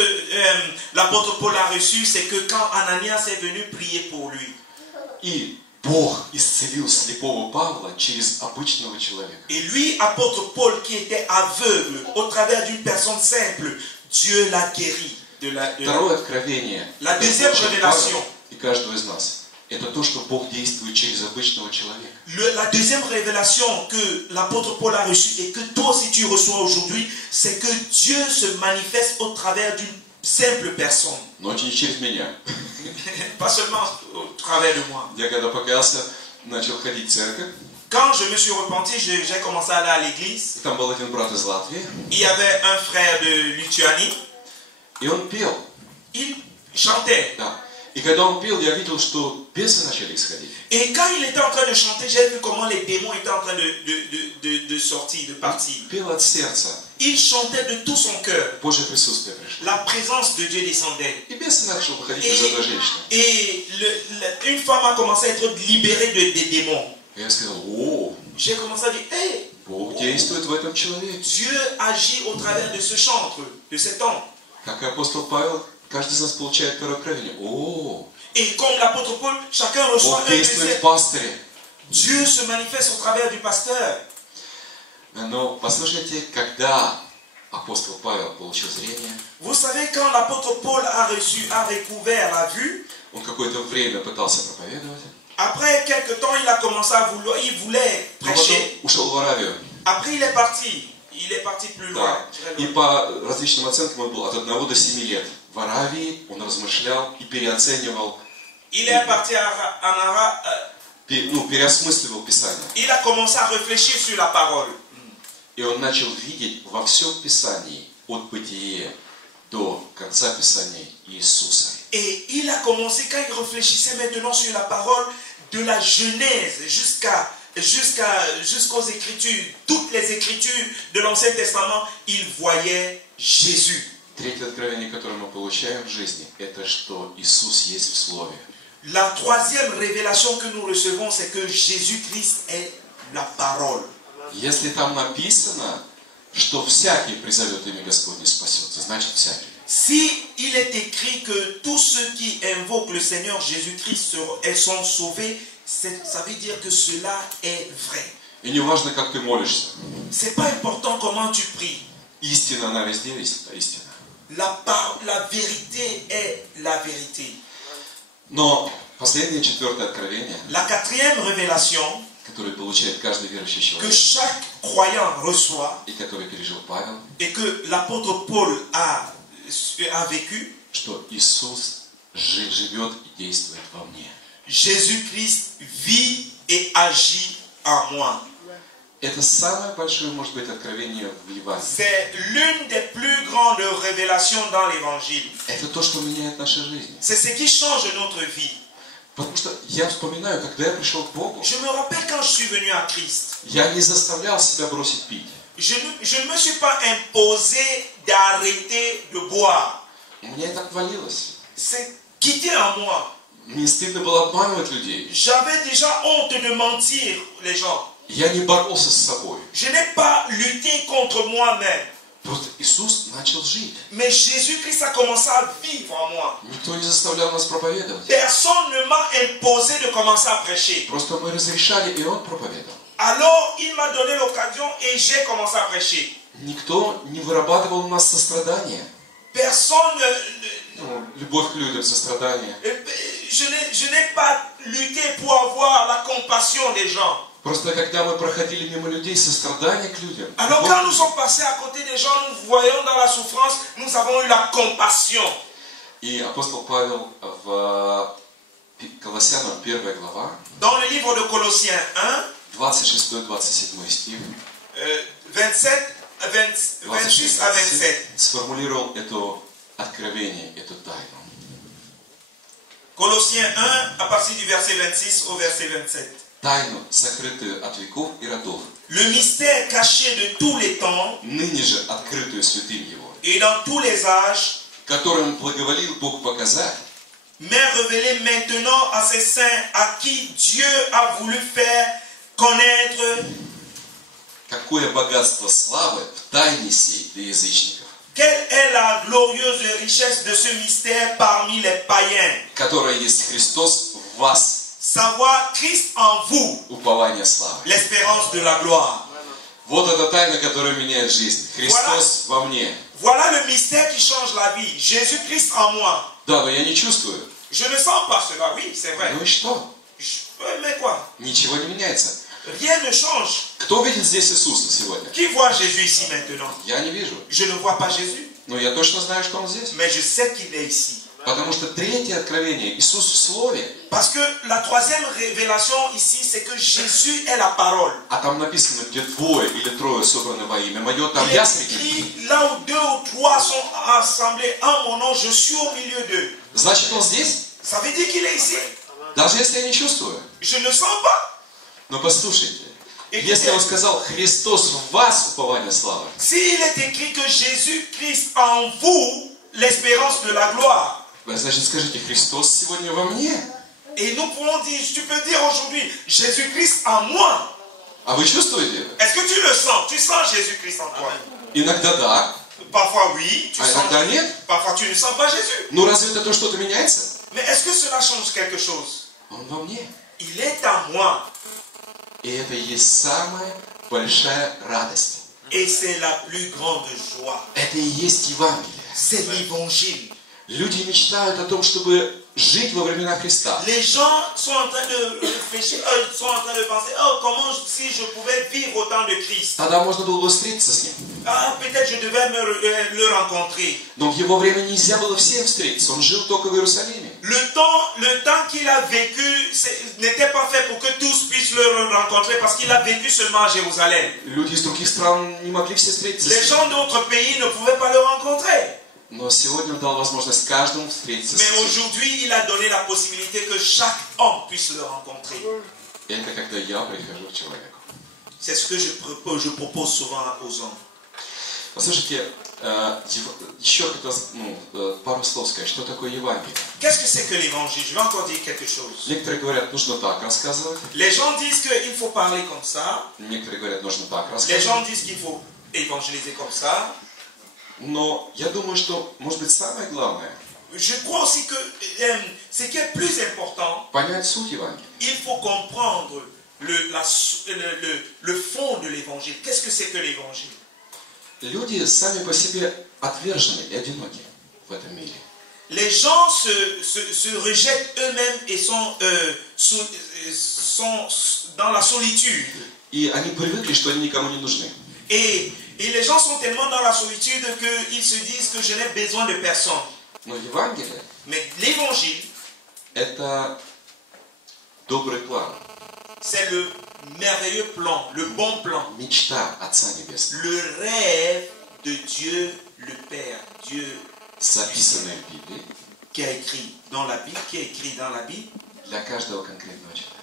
l'apôtre Paul a reçu, c'est que quand Ananias est venu prier pour lui. И Бог исцелил слепого Павла через обычного человека. Et lui, apôtre Paul, qui était aveugle, au travers d'une personne simple, Dieu l'a guéri. Второе откровение. La deuxième révélation. И каждого из нас. Это то, что Бог действует через обычного человека. La deuxième révélation que l'apôtre Paul a reçue et que toi aussi tu reçois aujourd'hui, c'est que Dieu se manifeste au travers d'une simple personne. Но не через меня. Pas seulement au travers de moi. Я когда покаялся, начал ходить в церковь. Quand je me suis repenti, j'ai commencé à aller à l'église. Там был один брат из Латвии. Il y avait un frère de Lituanie. И он пел. Il chantait. Да. И когда он пел, я видел, что бесы начали исходить. Et quand il était en train de chanter, j'ai vu comment les démons étaient en train de sortir, de partir. Пел от сердца. Il chantait de tout son cœur. Божье присутствие пришло. La présence de Dieu descendait. И бесы начали выходить из этой женщины. Et une femme a commencé à être libérée des démons. И я сказал, о, J'ai commencé à dire, hey, Бог действует в этом человеке. Dieu agit au travers de ce chantre, de cet homme. Как и апостол Павел, каждый из нас получает второе откровение. О, Et comme l'apôtre Paul, chacun reçoit Бог un действует deuxième. в пастыре. Dieu se manifeste au travers du pasteur. Но послушайте, когда апостол Павел получил зрение, Vous savez, quand l'apôtre Paul a recouvert la vue, он какое-то время пытался проповедовать, après quelque temps, il a commencé il voulait но потом prêcher. ушел в Аравию. Après, il est parti plus loin. Да. И по различным оценкам он был от 1 до 7 лет. В Аравии он размышлял и переоценивал, Il est parti en Arabe. переосмысливал Писание. Il a commencé à réfléchir sur la parole. И он начал видеть во всем Писании, от Бытия до конца Писания, Иисуса. Et il a commencé, quand il réfléchissait maintenant sur la parole, de la Genèse jusqu'aux Écritures, toutes les Écritures de l'Ancien Testament, il voyait Jésus. Третье откровение, которое мы получаем в жизни, это что Иисус есть в Слове. La troisième révélation que nous recevons, c'est que Jésus-Christ est la parole. Если там написано, что всякий призовет имя Господне спасется, значит всякий. Si il est écrit que tous ceux qui invoquent le Seigneur Jésus-Christ sont sauvés, ça veut dire que cela est vrai. И не важно, как ты молишься. C'est pas important comment tu pries. Истина, она везде есть, истина. La vérité est la vérité. Но последнее, четвертое откровение, La quatrième révélation которое получает каждый верующий que человек, chaque croyant reçoit и который пережил Павел, et que l'apôtre Paul a vécu, что Иисус живет и действует во мне. Jésus-Christ vit et agit en moi. Это самое большое, может быть, откровение в Евангелии. C'est l'une des plus grandes révélations dans l'évangile. Это то, что меняет нашу жизнь. C'est ce qui change notre vie. Потому что я вспоминаю, когда я пришел к Богу, Je me rappelle quand je suis venu à Christ. я не заставлял себя бросить пить. Je ne me suis pas imposé d'arrêter de boire. У меня это отвалилось. C'est quitté en moi. Мне стыдно было обманывать людей. J'avais déjà honte de mentir les gens. Я не боролся с собой. Je n'ai pas lutté contre moi-même. Просто Иисус начал жить. Mais Jésus-Christ a commencé à vivre en moi. Никто не заставлял нас проповедовать. Personne ne m'a imposé de commencer à prêcher. Просто мы разрешали, и Он проповедовал. Alors, il m'a donné l'occasion et j'ai commencé à prêcher. Никто не вырабатывал у нас сострадание. Personne, Любовь к людям, сострадание. je n'ai pas lutté pour avoir la compassion des gens. Просто когда мы проходили мимо людей, сострадание к людям. Alors quand nous sommes passés à côté des gens, nous voyons dans la souffrance, nous avons eu la compassion. И апостол Павел в Колоссянам 1 глава, Dans le livre de Colossiens 1, 26-27 стих, 26 à 27. сформулировал это откровение, эту тайну. Colossiens 1, à partir du verset 26 au verset 27. Тайну, сокрытую от веков и родов, Le mystère caché de tous les temps ныне же открытую святым Его, et dans tous les âges, которым благоволил Бог показать, mais révélé maintenant à ses saints à qui Dieu a voulu faire connaître какое богатство славы в тайне сей для язычников, quelle est la glorieuse richesse de ce mystère parmi les païens. которая есть Христос в вас, Savoir Christ en vous, упование славы. l'espérance de la gloire. Вот эта тайна, которая меняет жизнь. Христос во мне. Voilà le mystère qui change la vie. Jésus-Christ en moi. Да, но я не чувствую. Je ne sens pas cela, oui, c'est vrai. Ну и что? Mais quoi? Ничего не меняется. Rien ne change. Кто видит здесь Иисуса сегодня? Qui voit Jésus ici maintenant? Я не вижу. Je ne vois pas Jésus, Но я точно знаю, что Он здесь. mais je sais qu'il est ici. Потому что третье откровение, Иисус в Слове. Parce que la troisième révélation ici, c'est que Jésus est la parole. А там написано, где двое или трое собраны во имя Мое, там Il я est среди них. écrit, là où deux ou trois sont assemblés en mon nom, je suis au milieu d'eux. Значит, Он здесь? Ça veut dire qu'il est ici. Даже если я не чувствую. Je ne sens pas. Но послушайте, если Он сказал, Христос в вас, упование славы, S'il est écrit que Jésus-Christ en vous, l'espérance de la gloire. значит, скажите, Христос сегодня во мне. Et nous pouvons dire, tu peux dire aujourd'hui, Jésus-Christ en moi. А вы чувствуете? Est-ce que tu le sens? Tu sens Jésus-Christ en toi? Иногда да, Parfois oui, tu а sens. иногда нет. Parfois tu ne sens pas Jésus. Ну разве это то что-то меняется? Mais est-ce que cela change quelque chose? Он во мне. Il est en moi. И это и есть самая большая радость. Et c'est la plus grande joie. Это и есть Евангелие. C'est l'évangile. Люди мечтают о том, чтобы жить во времена Христа. Les gens sont en train de réfléchir, sont en train de penser, oh, comment si je pouvais vivre au temps de Christ? Тогда можно было бы встретиться с Ним. Ah, peut-être je devais le rencontrer. Но в Его время нельзя было всем встретиться. Он жил только в Иерусалиме. Le temps qu'il a vécu n'était pas fait pour que tous puissent le rencontrer parce qu'il a vécu seulement à Jérusalem. Люди из других стран не могли все встретиться Les с Ним. gens d'autres pays ne pouvaient pas le rencontrer. Но сегодня Он дал возможность каждому встретиться с Mais Ним. aujourd'hui, il a donné la possibilité que chaque homme puisse le rencontrer. Это когда я прихожу к человеку. C'est ce que je propose souvent aux hommes. Послушайте, еще хотел пару слов сказать, что такое Евангелие. Qu'est-ce que c'est que l'évangile? Je vais encore dire quelque chose. Некоторые говорят, нужно так рассказывать. Les gens disent qu'il faut parler comme ça. Некоторые говорят, нужно так Les gens рассказывать. disent qu'il faut évangéliser comme ça. Но я думаю, что, может быть, самое главное, Je crois aussi que ce qui est plus important, понять суть Евангелия. il faut comprendre le fond de l'évangile. Qu'est-ce que c'est que l'évangile? Люди сами по себе отвержены и одиноки в этом мире. Les gens se rejettent eux-mêmes et sont dans la solitude. И они привыкли, что они никому не нужны. Et les gens sont tellement dans la solitude qu'ils se disent que je n'ai besoin de personne. Но Евангелие Mais l'évangile, – это добрый план, c'est le merveilleux plan, le bon plan, мечта Отца Небесного, le rêve de Dieu le Père, Dieu записанная в Библии qui a écrit dans la Bible, для каждого конкретного человека.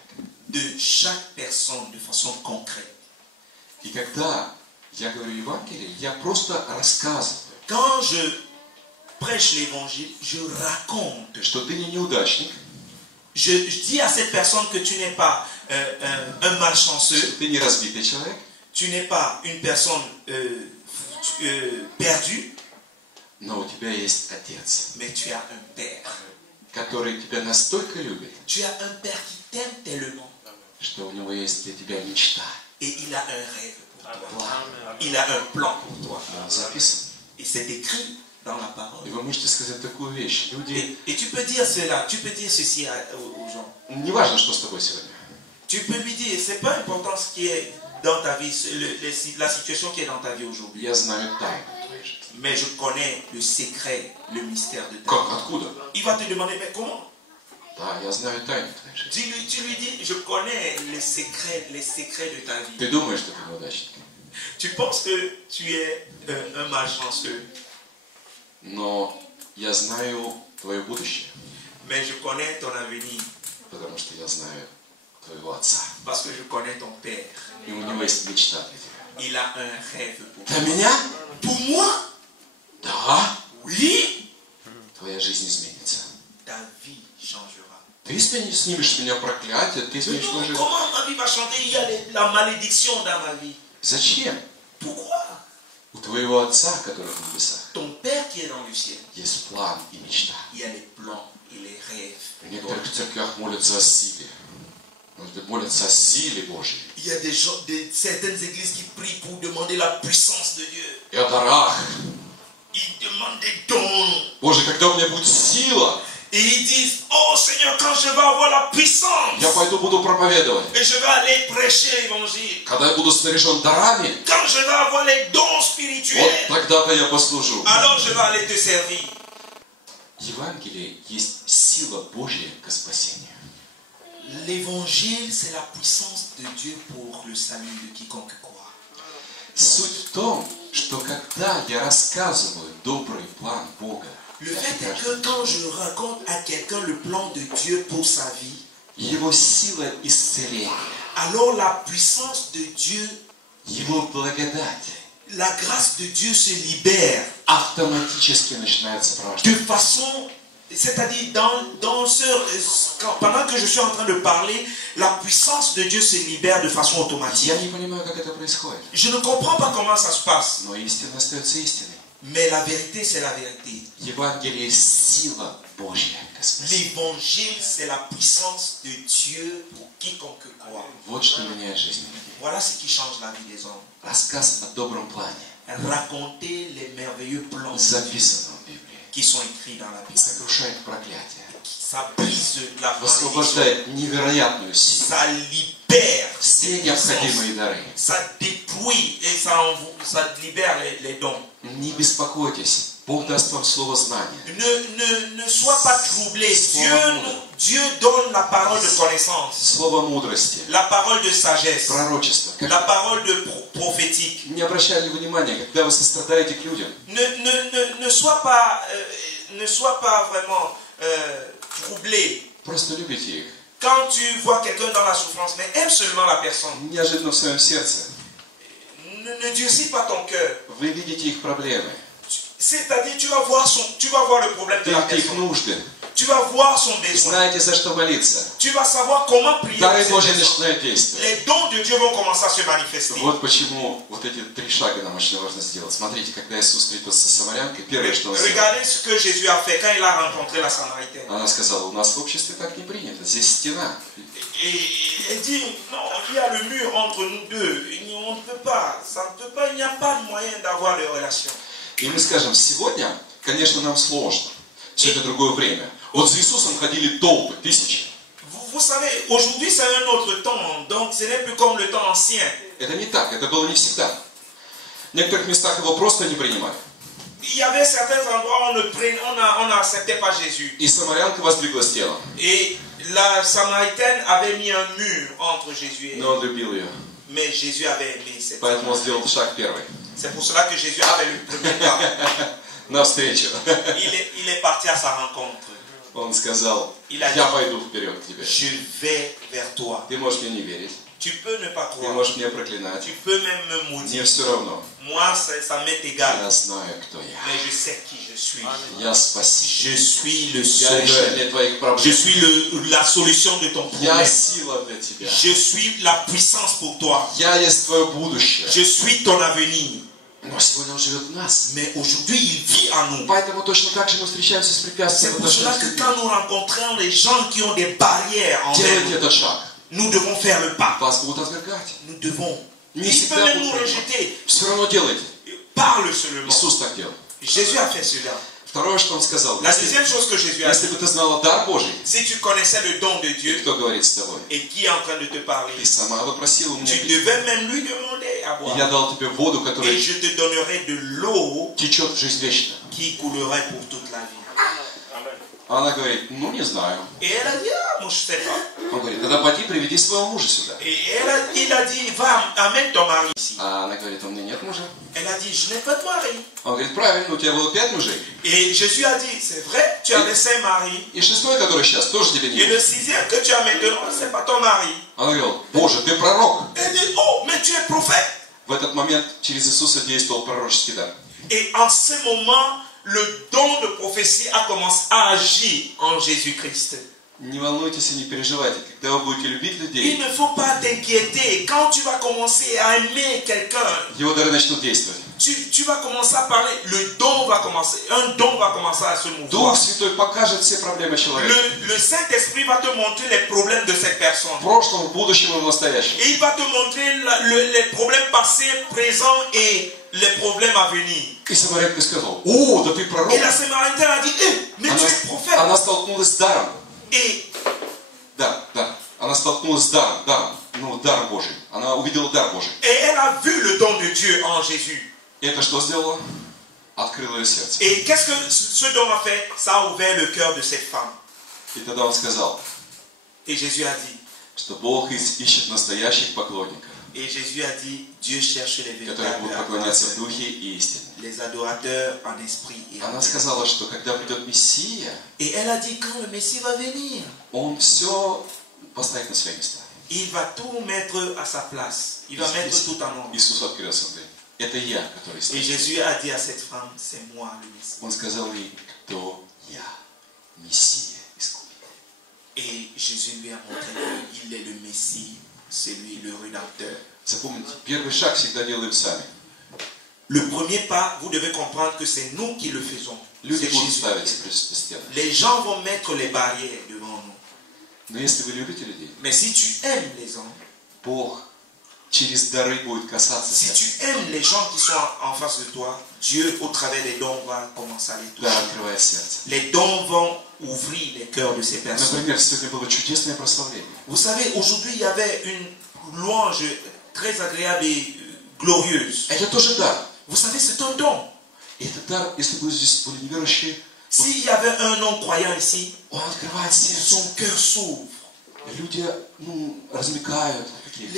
de chaque personne de façon concrète. И когда я говорю Евангелие, я просто рассказываю, Quand je prêche l'évangile, je raconte. что ты не неудачник, Je dis à cette personne que tu n'es pas un malchanceux, что ты не разбитый человек, tu n'es pas une personne perdue, но у тебя есть Отец, mais tu as un Père. который тебя настолько любит, Tu as un Père qui t'aime tellement что у него есть для тебя мечта. et il a un rêve pour toi. Il a un plan pour toi. Он записан. Et c'est écrit dans la parole. И вы можете сказать такую вещь. Люди, Et tu peux dire cela, tu peux dire ceci aux gens. не важно, что с тобой сегодня. Tu peux lui dire, c'est pas important ce qui est dans ta vie, la situation qui est dans ta vie aujourd'hui. Я знаю тайну твоей жизни. Mais je connais le secret, le mystère de ta Как? vie. Откуда? Il va te demander, mais comment? Да, я знаю тайну твоей жизни. Tu lui dis, je connais les secrets de ta vie. Ты думаешь, что ты неудачник. Tu penses que tu es un malchanceux, Но я знаю твое будущее, mais je connais ton avenir потому что я знаю твоего Отца. parce que je connais ton Père. И у него есть мечта для тебя. Il a un rêve pour Для toi. меня? Pour moi, Да. oui, Твоя жизнь изменится. ta vie changera. Ты снимешь с меня проклятие, ты изменишь мою жизнь. Comment ma vie va changer? Il y a la malédiction dans ma vie. Зачем? Pourquoi? У твоего Отца, который в небесах, Ton Père qui est dans le ciel, есть план и мечта. il y a les plans et les rêves. В некоторых церквях молятся о силе. Молятся о силе Божьей. Il y a certaines églises qui prient pour demander la puissance de Dieu. И о дарах. Ils demandent des dons. Боже, когда у меня будет сила, Et ils disent, oh Seigneur, quand je vais avoir la puissance, я пойду буду проповедовать. et je vais aller prêcher l'évangile, Когда я буду снаряжен дарами, quand je vais avoir les dons вот spirituels, тогда-то я послужу. alors je vais aller te servir. Евангелие есть сила Божья к спасению. L'évangile, c'est la puissance de Dieu pour le salut de quiconque croit. Суть в том, что когда я рассказываю добрый план Бога, Le fait est que quand je raconte à quelqu'un le plan de Dieu pour sa vie, Его сила исцеления, alors la puissance de Dieu, Его благодать la grâce de Dieu se libère автоматически начинает сопровождать. de façon, c'est-à-dire pendant que je suis en train de parler, la puissance de Dieu se libère de façon automatique. Я не понимаю, как это происходит, Je ne comprends pas comment ça se passe, но истина остается истиной. mais la vérité, c'est la vérité. Евангелие есть сила Божья к спасению. L'évangile, c'est la puissance de Dieu pour quiconque croit. Вот что меняет жизнь людей. Voilà ce qui change la vie des hommes. Рассказ о добром плане, Raconter les merveilleux plans записанном в Библии, qui sont écrits dans la Bible. сокрушает проклятие, Ça brise la malédiction. высвобождает невероятную силу, Ça libère все les puissances. необходимые дары. Ça dépouille et ça libère les dons. Не беспокойтесь, Бог даст вам слово знания. Ne sois pas troublé. Dieu donne la parole de connaissance, Слово мудрости, la parole de sagesse, пророчество. la parole de prophétique. Не обращали внимания, когда вы сострадаете к людям. Ne sois pas vraiment troublé. Просто любите их. Quand tu vois quelqu'un dans la souffrance, mais aime seulement la personne. Неожиданно в своем сердце Ne durcis pas ton cœur. вы видите их проблемы, C'est-à-dire, tu vas voir le problème de la видите их personne. нужды, Tu vas voir son besoin. знаете, за что молиться. Tu vas savoir comment prier. Дары pour cette Божьи personne. начинают действовать. Les dons de Dieu vont commencer à se manifester. Вот почему вот эти 3 шага нам очень важно сделать. Смотрите, когда Иисус встретился с самарянкой, первое, что Он сделал, Regardez ce que Jésus a fait quand il a rencontré la Samaritaine. она сказала, у нас в обществе так не принято, здесь стена. Et elle dit, non, il y a le mur entre nous deux. On ne peut pas, ça ne peut pas, il n'y a pas de moyen d'avoir des relations. И мы скажем, сегодня, конечно, нам сложно. Все это другое время. Вот за Иисусом ходили толпы, тысячи. Vous savez, aujourd'hui c'est un autre temps, donc ce n'est plus comme le temps ancien. Это не так, это было не всегда. В некоторых местах его просто не принимали. Il y avait certains endroits où on n'acceptait pas Jésus. И самарянка воздвигла стену. Et la Samaritaine avait mis un mur entre Jésus et elle. Но он любил ее. Mais Jésus avait aimé cette Поэтому он femme. сделал шаг первый. C'est pour cela que Jésus avait le premier pas. Навстречу. Il est parti à sa rencontre. Он сказал, Il a я dit, пойду вперед к тебе. je vais vers toi. Ты можешь мне не верить. Tu peux ne pas Ты croire. можешь меня проклинать. Tu peux même me Мне maudire. все равно. Moi, ça m'est égal. Я знаю, кто я. Mais je sais qui je suis. Я спаситель. Je suis le Я решение sauveur. твоих Je проблем. suis la solution de ton Я problème. сила для тебя. Je suis la puissance pour toi. Я есть твое будущее. Je suis ton avenir. Но сегодня он живет в нас. Mais aujourd'hui, il vit en nous. Поэтому точно так же мы встречаемся с препятствиями. C'est pour cela que quand nous rencontrons les gens qui ont des barrières envers Делайте nous, этот шаг. nous devons faire le pas. Вас будут отвергать. Nous devons. Не Il peut всегда même nous будут. rejeter. Все равно делайте. Parle seulement. Иисус так делал. Jésus a fait cela. Второе, что он сказал. La deuxième chose que Jésus a Если dit, бы ты знала дар Божий, si tu connaissais le don de и Dieu кто говорит с тобой, et qui est en train de te parler, ты сама бы просила у меня tu пить. devais même lui demander à И я boire. дал тебе воду, Et которая je te donnerai de l'eau течет в жизнь вечно. qui coulerait pour toute la vie. А она говорит, ну не знаю. Et elle a dit, ah, moi je sais pas. Он говорит, тогда пойди приведи своего мужа сюда. Et il a dit, va, amène ton mari ici. А она говорит, у меня нет мужа. Elle a dit, je n'ai pas de mari. Он говорит, правильно, у тебя было 5 мужей. Et Jésus a dit, c'est vrai, tu avais 5 maris. И шестой, который сейчас, тоже тебе не Et муж. le 6e que tu as maintenant, c'est pas ton mari. Она говорила, Боже, ты пророк. Elle dit, oh, mais tu es prophète. В этот момент через Иисуса действовал пророческий дар. Et en ce moment, le don de prophétie a commencé à agir en Jésus-Christ. Не волнуйтесь и не переживайте. Когда вы будете любить Il людей, ne faut pas t'inquiéter. Quand tu vas commencer à aimer quelqu'un, его дары начнут действовать. tu vas commencer à parler, un don va commencer à se mouvoir. Дух Святой покажет все проблемы человека. Le Saint-Esprit va te montrer les problèmes de cette personne. В прошлом, в будущем и в настоящем. Et il va te montrer les problèmes passés, présents et les problèmes à venir. И самарянка сказала, о, да ты пророк. Et la Samaritaine a dit, mais tu es prophète. Она столкнулась с даром. Et Да. Она столкнулась с даром. Ну, дар Божий. Она увидела дар Божий. elle a vu le don de Dieu en Jésus. И это что сделало? Открыло ее сердце. Et qu'est-ce que ce don a fait? Ça a ouvert le cœur de cette femme. И тогда он сказал, Et Jésus a dit, что Бог ищет настоящих поклонников, et Jésus a dit, Dieu cherche les которые будут véritables поклоняться в adorateurs, духе и истине. les adorateurs en esprit et en Она vérité. сказала, что когда придет Мессия, Et elle a dit, quand le Messie va venir, Он все поставит на свои места. il va tout mettre à sa place. Il va mettre tout en ordre. Иисус открылся, он говорит, это я, который Et стоит. Jésus a dit à cette femme, c'est moi le Messie. Он сказал ей, кто я? Мессия, искупитель. Et Jésus lui a montré qu'il est le Messie, celui, le Rédempteur. Запомните, первый шаг всегда делаем сами. Le premier pas, vous devez comprendre que c'est nous qui le faisons. Люди C'est будут Jésus. ставить стены. Les gens vont mettre les barrières devant nous. Но если вы любите людей, Mais si tu aimes les gens, Бог через дары будет касаться si сердца. tu aimes les gens qui sont en face de toi, Dieu, au travers des dons, va commencer à les toucher. Да, открывает сердце. Les dons vont ouvrir les cœurs de ces personnes. Например, сегодня было чудесное прославление. Vous savez, aujourd'hui, il y avait une louange très agréable et glorieuse. Это тоже дар. Vous savez, c'est un don. И этот дар, если бы здесь были неверующие, S'il y avait un non-croyant ici, он открывает сердце. son cœur s'ouvre. Люди, размекают. Такие.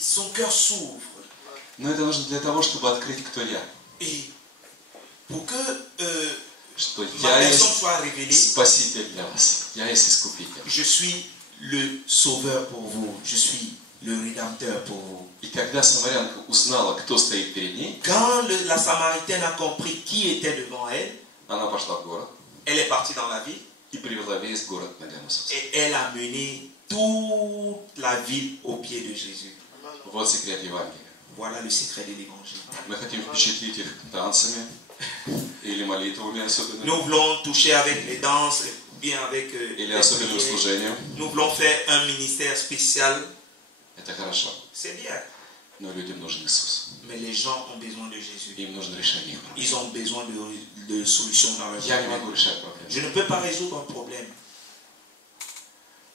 Son cœur s'ouvre. Но это нужно для того, чтобы открыть, кто я. Et pour que Что ma я personne есть soit révélée, спаситель для вас. Я есть искупитель. je suis le sauveur pour vous. Je suis le rédempteur pour vous. И когда самарянка узнала, кто стоит перед ней, Quand la Samaritaine a compris qui était devant elle, она пошла в город elle est partie dans la ville и привела весь город на Иисуса. et elle a mené toute la ville au pied de Jésus. Вот секрет Евангелия. Voilà le secret de l'évangile. Мы хотим впечатлить их танцами или молитвами особенно, Nous voulons toucher avec les danses, bien avec или les особенным prières. служением. Nous voulons faire un ministère spécial. Это хорошо. C'est bien. Но людям нужен Иисус. Mais les gens ont besoin de Jésus. Им нужно решение их проблем. Ils ont besoin de solutions dans leur Я не vie. могу решать проблемы. Je ne peux pas résoudre un problème.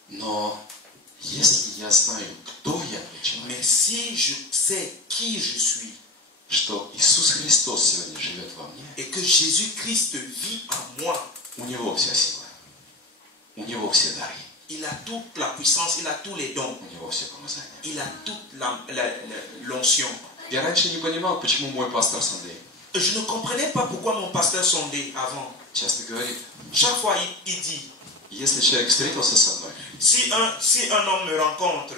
Но если я знаю, кто я для человека, Mais si je sais qui je suis что Иисус Христос сегодня живет во мне, et que Jésus-Christ vit en moi, у Него вся сила, у Него все дары, il a toute la puissance, il a tous les dons, у Него все помазания. il a toute l'onction. Я раньше не понимал, почему мой пастор Сандей Je ne comprenais pas pourquoi mon pasteur Sondé avant. часто говорит, Chaque fois, il dit, если человек встретился со мной, si un homme me rencontre,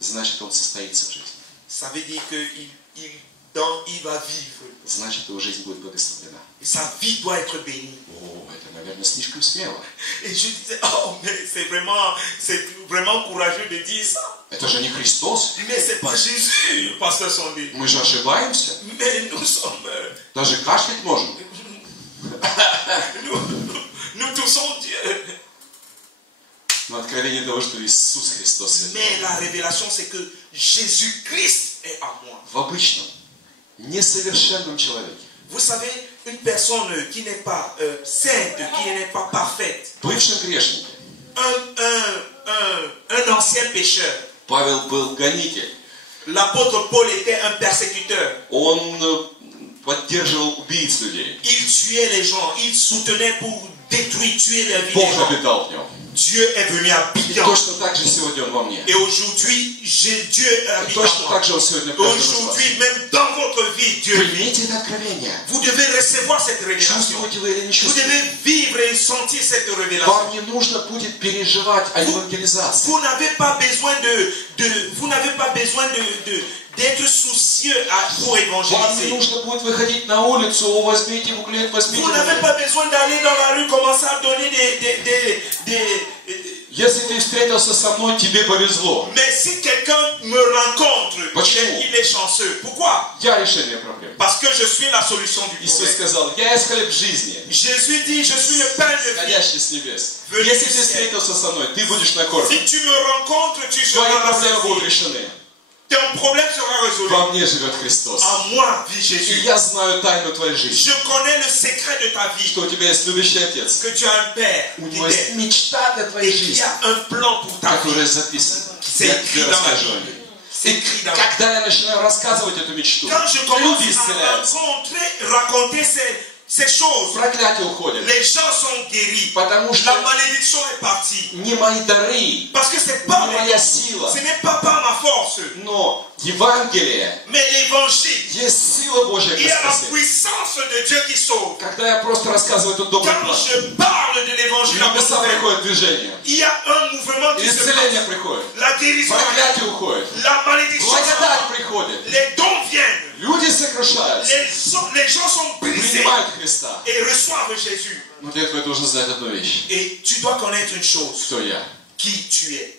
значит он состоится в жизни. ça veut dire qu'il va vivre. Значит, его жизнь будет благословлена. Et sa vie doit être bénie. О, это, наверное, слишком смело. Et je disais, oh, mais c'est vraiment courageux de dire ça. Это же не Христос. Mais c'est pas Jésus, pasteur Sondé. Мы же ошибаемся. Mais nous sommes... Даже кашлять можем. nous toussons Dieu. Но откровение того, что Иисус Христос святой. Mais la révélation, c'est que Jésus-Christ est en moi. В обычном, несовершенном человеке, Vous savez, une personne qui n'est pas sainte, qui n'est pas parfaite, бывшем грешнике, un ancien pécheur. Павел был гонитель. L'apôtre Paul était un persécuteur. Он поддерживал убийц людей. Il tuait les gens, il soutenait pour détruire, tuer la vie Бог des gens. обитал в нем. Dieu est venu И habiter en точно так же сегодня он во мне. Et aujourd'hui, Dieu И habite en точно moi. так же он сегодня в каждом из вас. Aujourd'hui, même dans votre vie, Dieu vit. Примите это откровение. Vous devez recevoir cette révélation. Чувствуете вы или не Vous чувствуете? devez vivre et sentir cette révélation. Вам не нужно будет переживать о евангелизации. Vous n'avez pas besoin d'être soucieux pour Вам не évangéliser. нужно будет выходить на улицу, о, возьмите буклет, возьмите Vous n'avez буклет. pas besoin d'aller dans la rue, commencer à donner Если ты встретился со мной, тебе повезло. Mais si quelqu'un me rencontre, il est chanceux. Pourquoi? Я решение проблем. Parce que je suis la solution du Иисус problème. сказал, я есть хлеб жизни, Jésus dit, je suis le pain de vie. сходящий с небес. Если ты встретился со мной, ты будешь накормлен. Si tu me rencontres, tu Твои seras проблемы будут rassasié. решены. Ton problème sera résolu. Во мне живет Христос. En moi vit И Jésus. я знаю тайну твоей жизни. Je connais le secret de ta vie. Что у тебя есть любящий Отец. Que tu as un père У qui него есть t'aime мечта для et твоей qui жизни, a un plan pour ta vie. которая записана. C'est Я écrit тебе dans ma расскажу о vie. ней. C'est écrit dans ma vie. Когда я начинаю рассказывать эту мечту, Quand je commence люди à исцеляются, raconter ces choses, проклятие уходит. les gens sont guéris. Потому La что malédiction est partie. не мои дары, Parce que c'est pas не моя сила, ce n'est pas par ma force, но Евангелие mais l'évangile. есть сила Божья Il y для a la спасения. puissance de Dieu qui sauve. Когда я просто рассказываю этот добрый Quand план, je parle de l'évangile, небеса приходит движение, il y a un mouvement qui se исцеление passe. приходит, La guérison, проклятие уходит, la malédiction, благодать приходит, les dons viennent. люди сокрушаются, Les gens sont brisés принимают Христа. et reçoivent Jésus. Но для этого я должен знать одну вещь. Et tu dois connaître une chose, Кто я? qui tu es.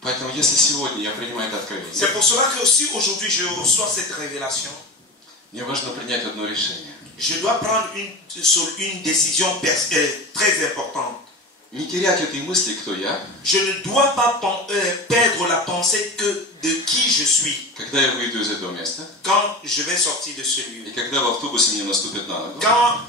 Поэтому если сегодня я принимаю это откровение, C'est pour cela que si aujourd'hui je reçois cette révélation, мне важно принять одно решение. je dois prendre une décision très importante. Не терять этой мысли, кто я, Je ne dois pas perdre la pensée de qui je suis когда я выйду из этого места, quand je vais sortir de ce lieu. и когда в автобусе мне наступят на ногу. Quand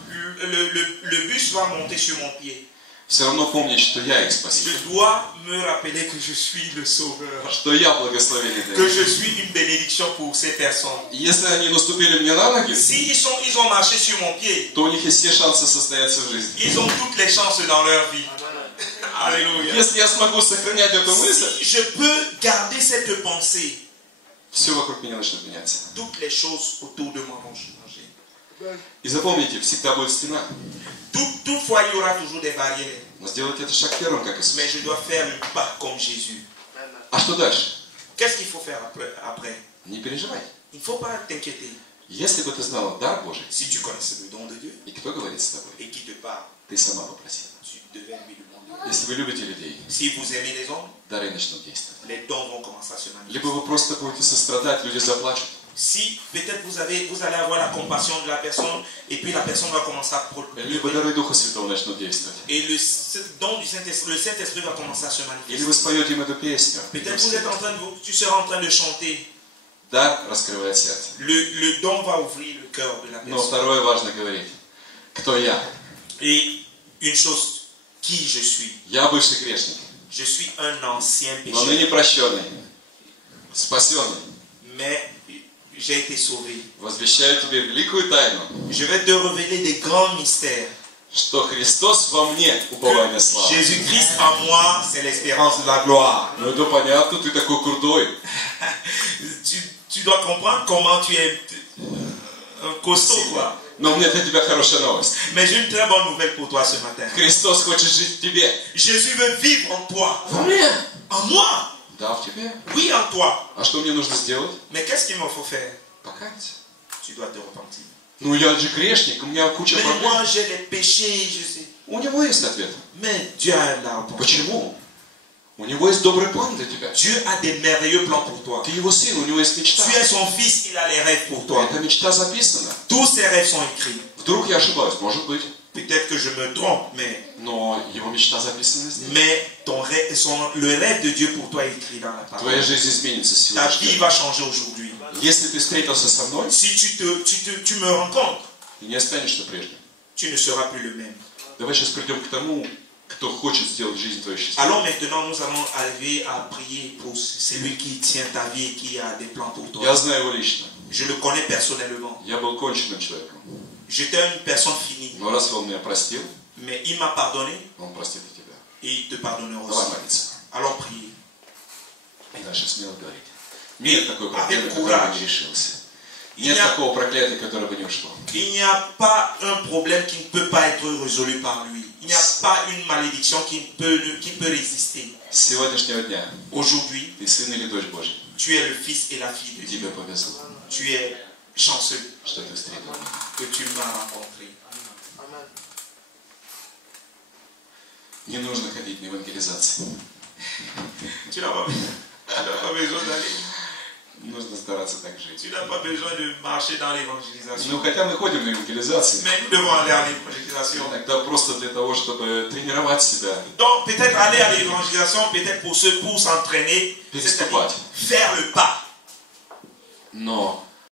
le bus va monter sur mon pied, Все равно помнить, что я их je спаситель, dois me rappeler que je suis le sauveur, что я благословение для que них. je suis une bénédiction pour ces personnes. И если они наступили мне на ноги, Si ils ont marché sur mon pied, то у них есть все шансы состояться в жизни. ils ont toutes les chances dans leur vie. Alléluia. Если я смогу сохранять эту мысль, Si je peux garder cette pensée, все вокруг меня начнет меняться. toutes les choses autour de moi vont changer. И запомните, всегда будет стена. Toutefois, il y aura toujours des barrières. Но сделайте этот шаг первым, как Иисус. Mais je dois faire le pas comme Jésus. А что дальше? Qu'est-ce qu'il faut faire après? Не переживай. Il ne faut pas t'inquiéter. Если бы ты знала дар Божий, Si tu connaissais le don de Dieu и кто говорит с тобой, et qui te parle, ты сама попросила. tu devais aimer le monde de Dieu. Если вы любите людей, Si vous aimez les hommes, дары начнут действовать. les dons vont commencer à se Либо manifester. вы просто будете сострадать, люди заплачут. Si peut-être vous allez avoir la compassion de la personne et puis la personne va commencer à Либо дары Духа Святого начнут действовать. et le don du Saint-Esprit, le Saint-Esprit va commencer à se Или вы manifester. споете им эту песню. Peut-être tu seras en train de chanter. дар раскрывает сердце. Le don va ouvrir le cœur de la Но personne. второе важно говорить. Кто я? Et une chose, qui je suis? Я бывший грешник, Je suis un ancien но pécheur, ныне прощенный, спасенный. mais j'ai été sauvé. Возвещаю тебе великую тайну, Je vais te révéler des grands mystères. что Христос во мне упование славы. Jésus-Christ en moi, c'est l'espérance de la gloire. Ну это понятно, ты такой крутой. Tu dois comprendre comment tu es un costaud, quoi. Но у меня для тебя хорошая новость. Mais j'ai une très bonne nouvelle pour toi ce matin. Христос хочет жить в тебе. Jésus veut vivre en toi. Во мне? En moi? Да, в тебе. Oui, en toi. А что мне нужно сделать? Mais qu'est-ce qu'il me faut faire? Покаяться. Tu dois te repentir. Ну я же грешник, у меня куча Mais проблем. moi, j'ai des péchés, je sais. У него есть ответ. Mais Dieu a la réponse. Почему? У него есть добрый план для тебя. Dieu a des merveilleux plans pour toi. Ты его сын, у него есть мечта. Tu es son fils, il a les rêves pour toi. Эта мечта записана. Tous ses rêves sont écrits. Вдруг я ошибаюсь, может быть. Peut-être que je me trompe, mais Но его мечта записана здесь. le rêve de Dieu pour toi est écrit dans la parole. Твоя жизнь изменится Ta сегодня. vie va changer aujourd'hui. Если ты встретился со мной, Si tu me rencontres, ты не останешься прежним. tu ne seras plus le même. Давай сейчас придем к тому, кто хочет сделать жизнь твою счастливой. Alors maintenant, nous allons arriver à prier pour celui qui tient ta vie et qui a des plans pour toi. Я знаю его лично. Je le connais personnellement. Я был конченным человеком. J'étais une personne finie, Но раз он меня простил, mais il m'a pardonné он простит и тебя. et il te pardonnera Давай aussi. молиться. Allons prier. И дальше смело говорить. Нет такой Avec проблемы, которая бы courage. не решился. Il Нет n'y a- такого проклятия, которое бы не ушло. Il n'y a pas un problème qui ne peut pas être résolu par lui. Il n'y a pas une malédiction qui peut résister. С сегодняшнего дня Aujourd'hui, ты сын или дочь Божья. tu es le fils et la fille de Dieu. Тебе повезло, Tu es chanceux что ты встретил. que tu m'as rencontré. Не нужно ходить на евангелизацию. Tu n'as pas besoin d'aller. Нужно стараться так жить. Tu n'as pas besoin de marcher dans l'évangélisation. Ну, хотя мы ходим на евангелизацию, Mais nous devons aller à l'évangélisation. иногда просто для того, чтобы тренировать себя, Donc peut-être aller à l'évangélisation, peut-être pour s'entraîner, c'est-à-dire переступать. faire le pas. Но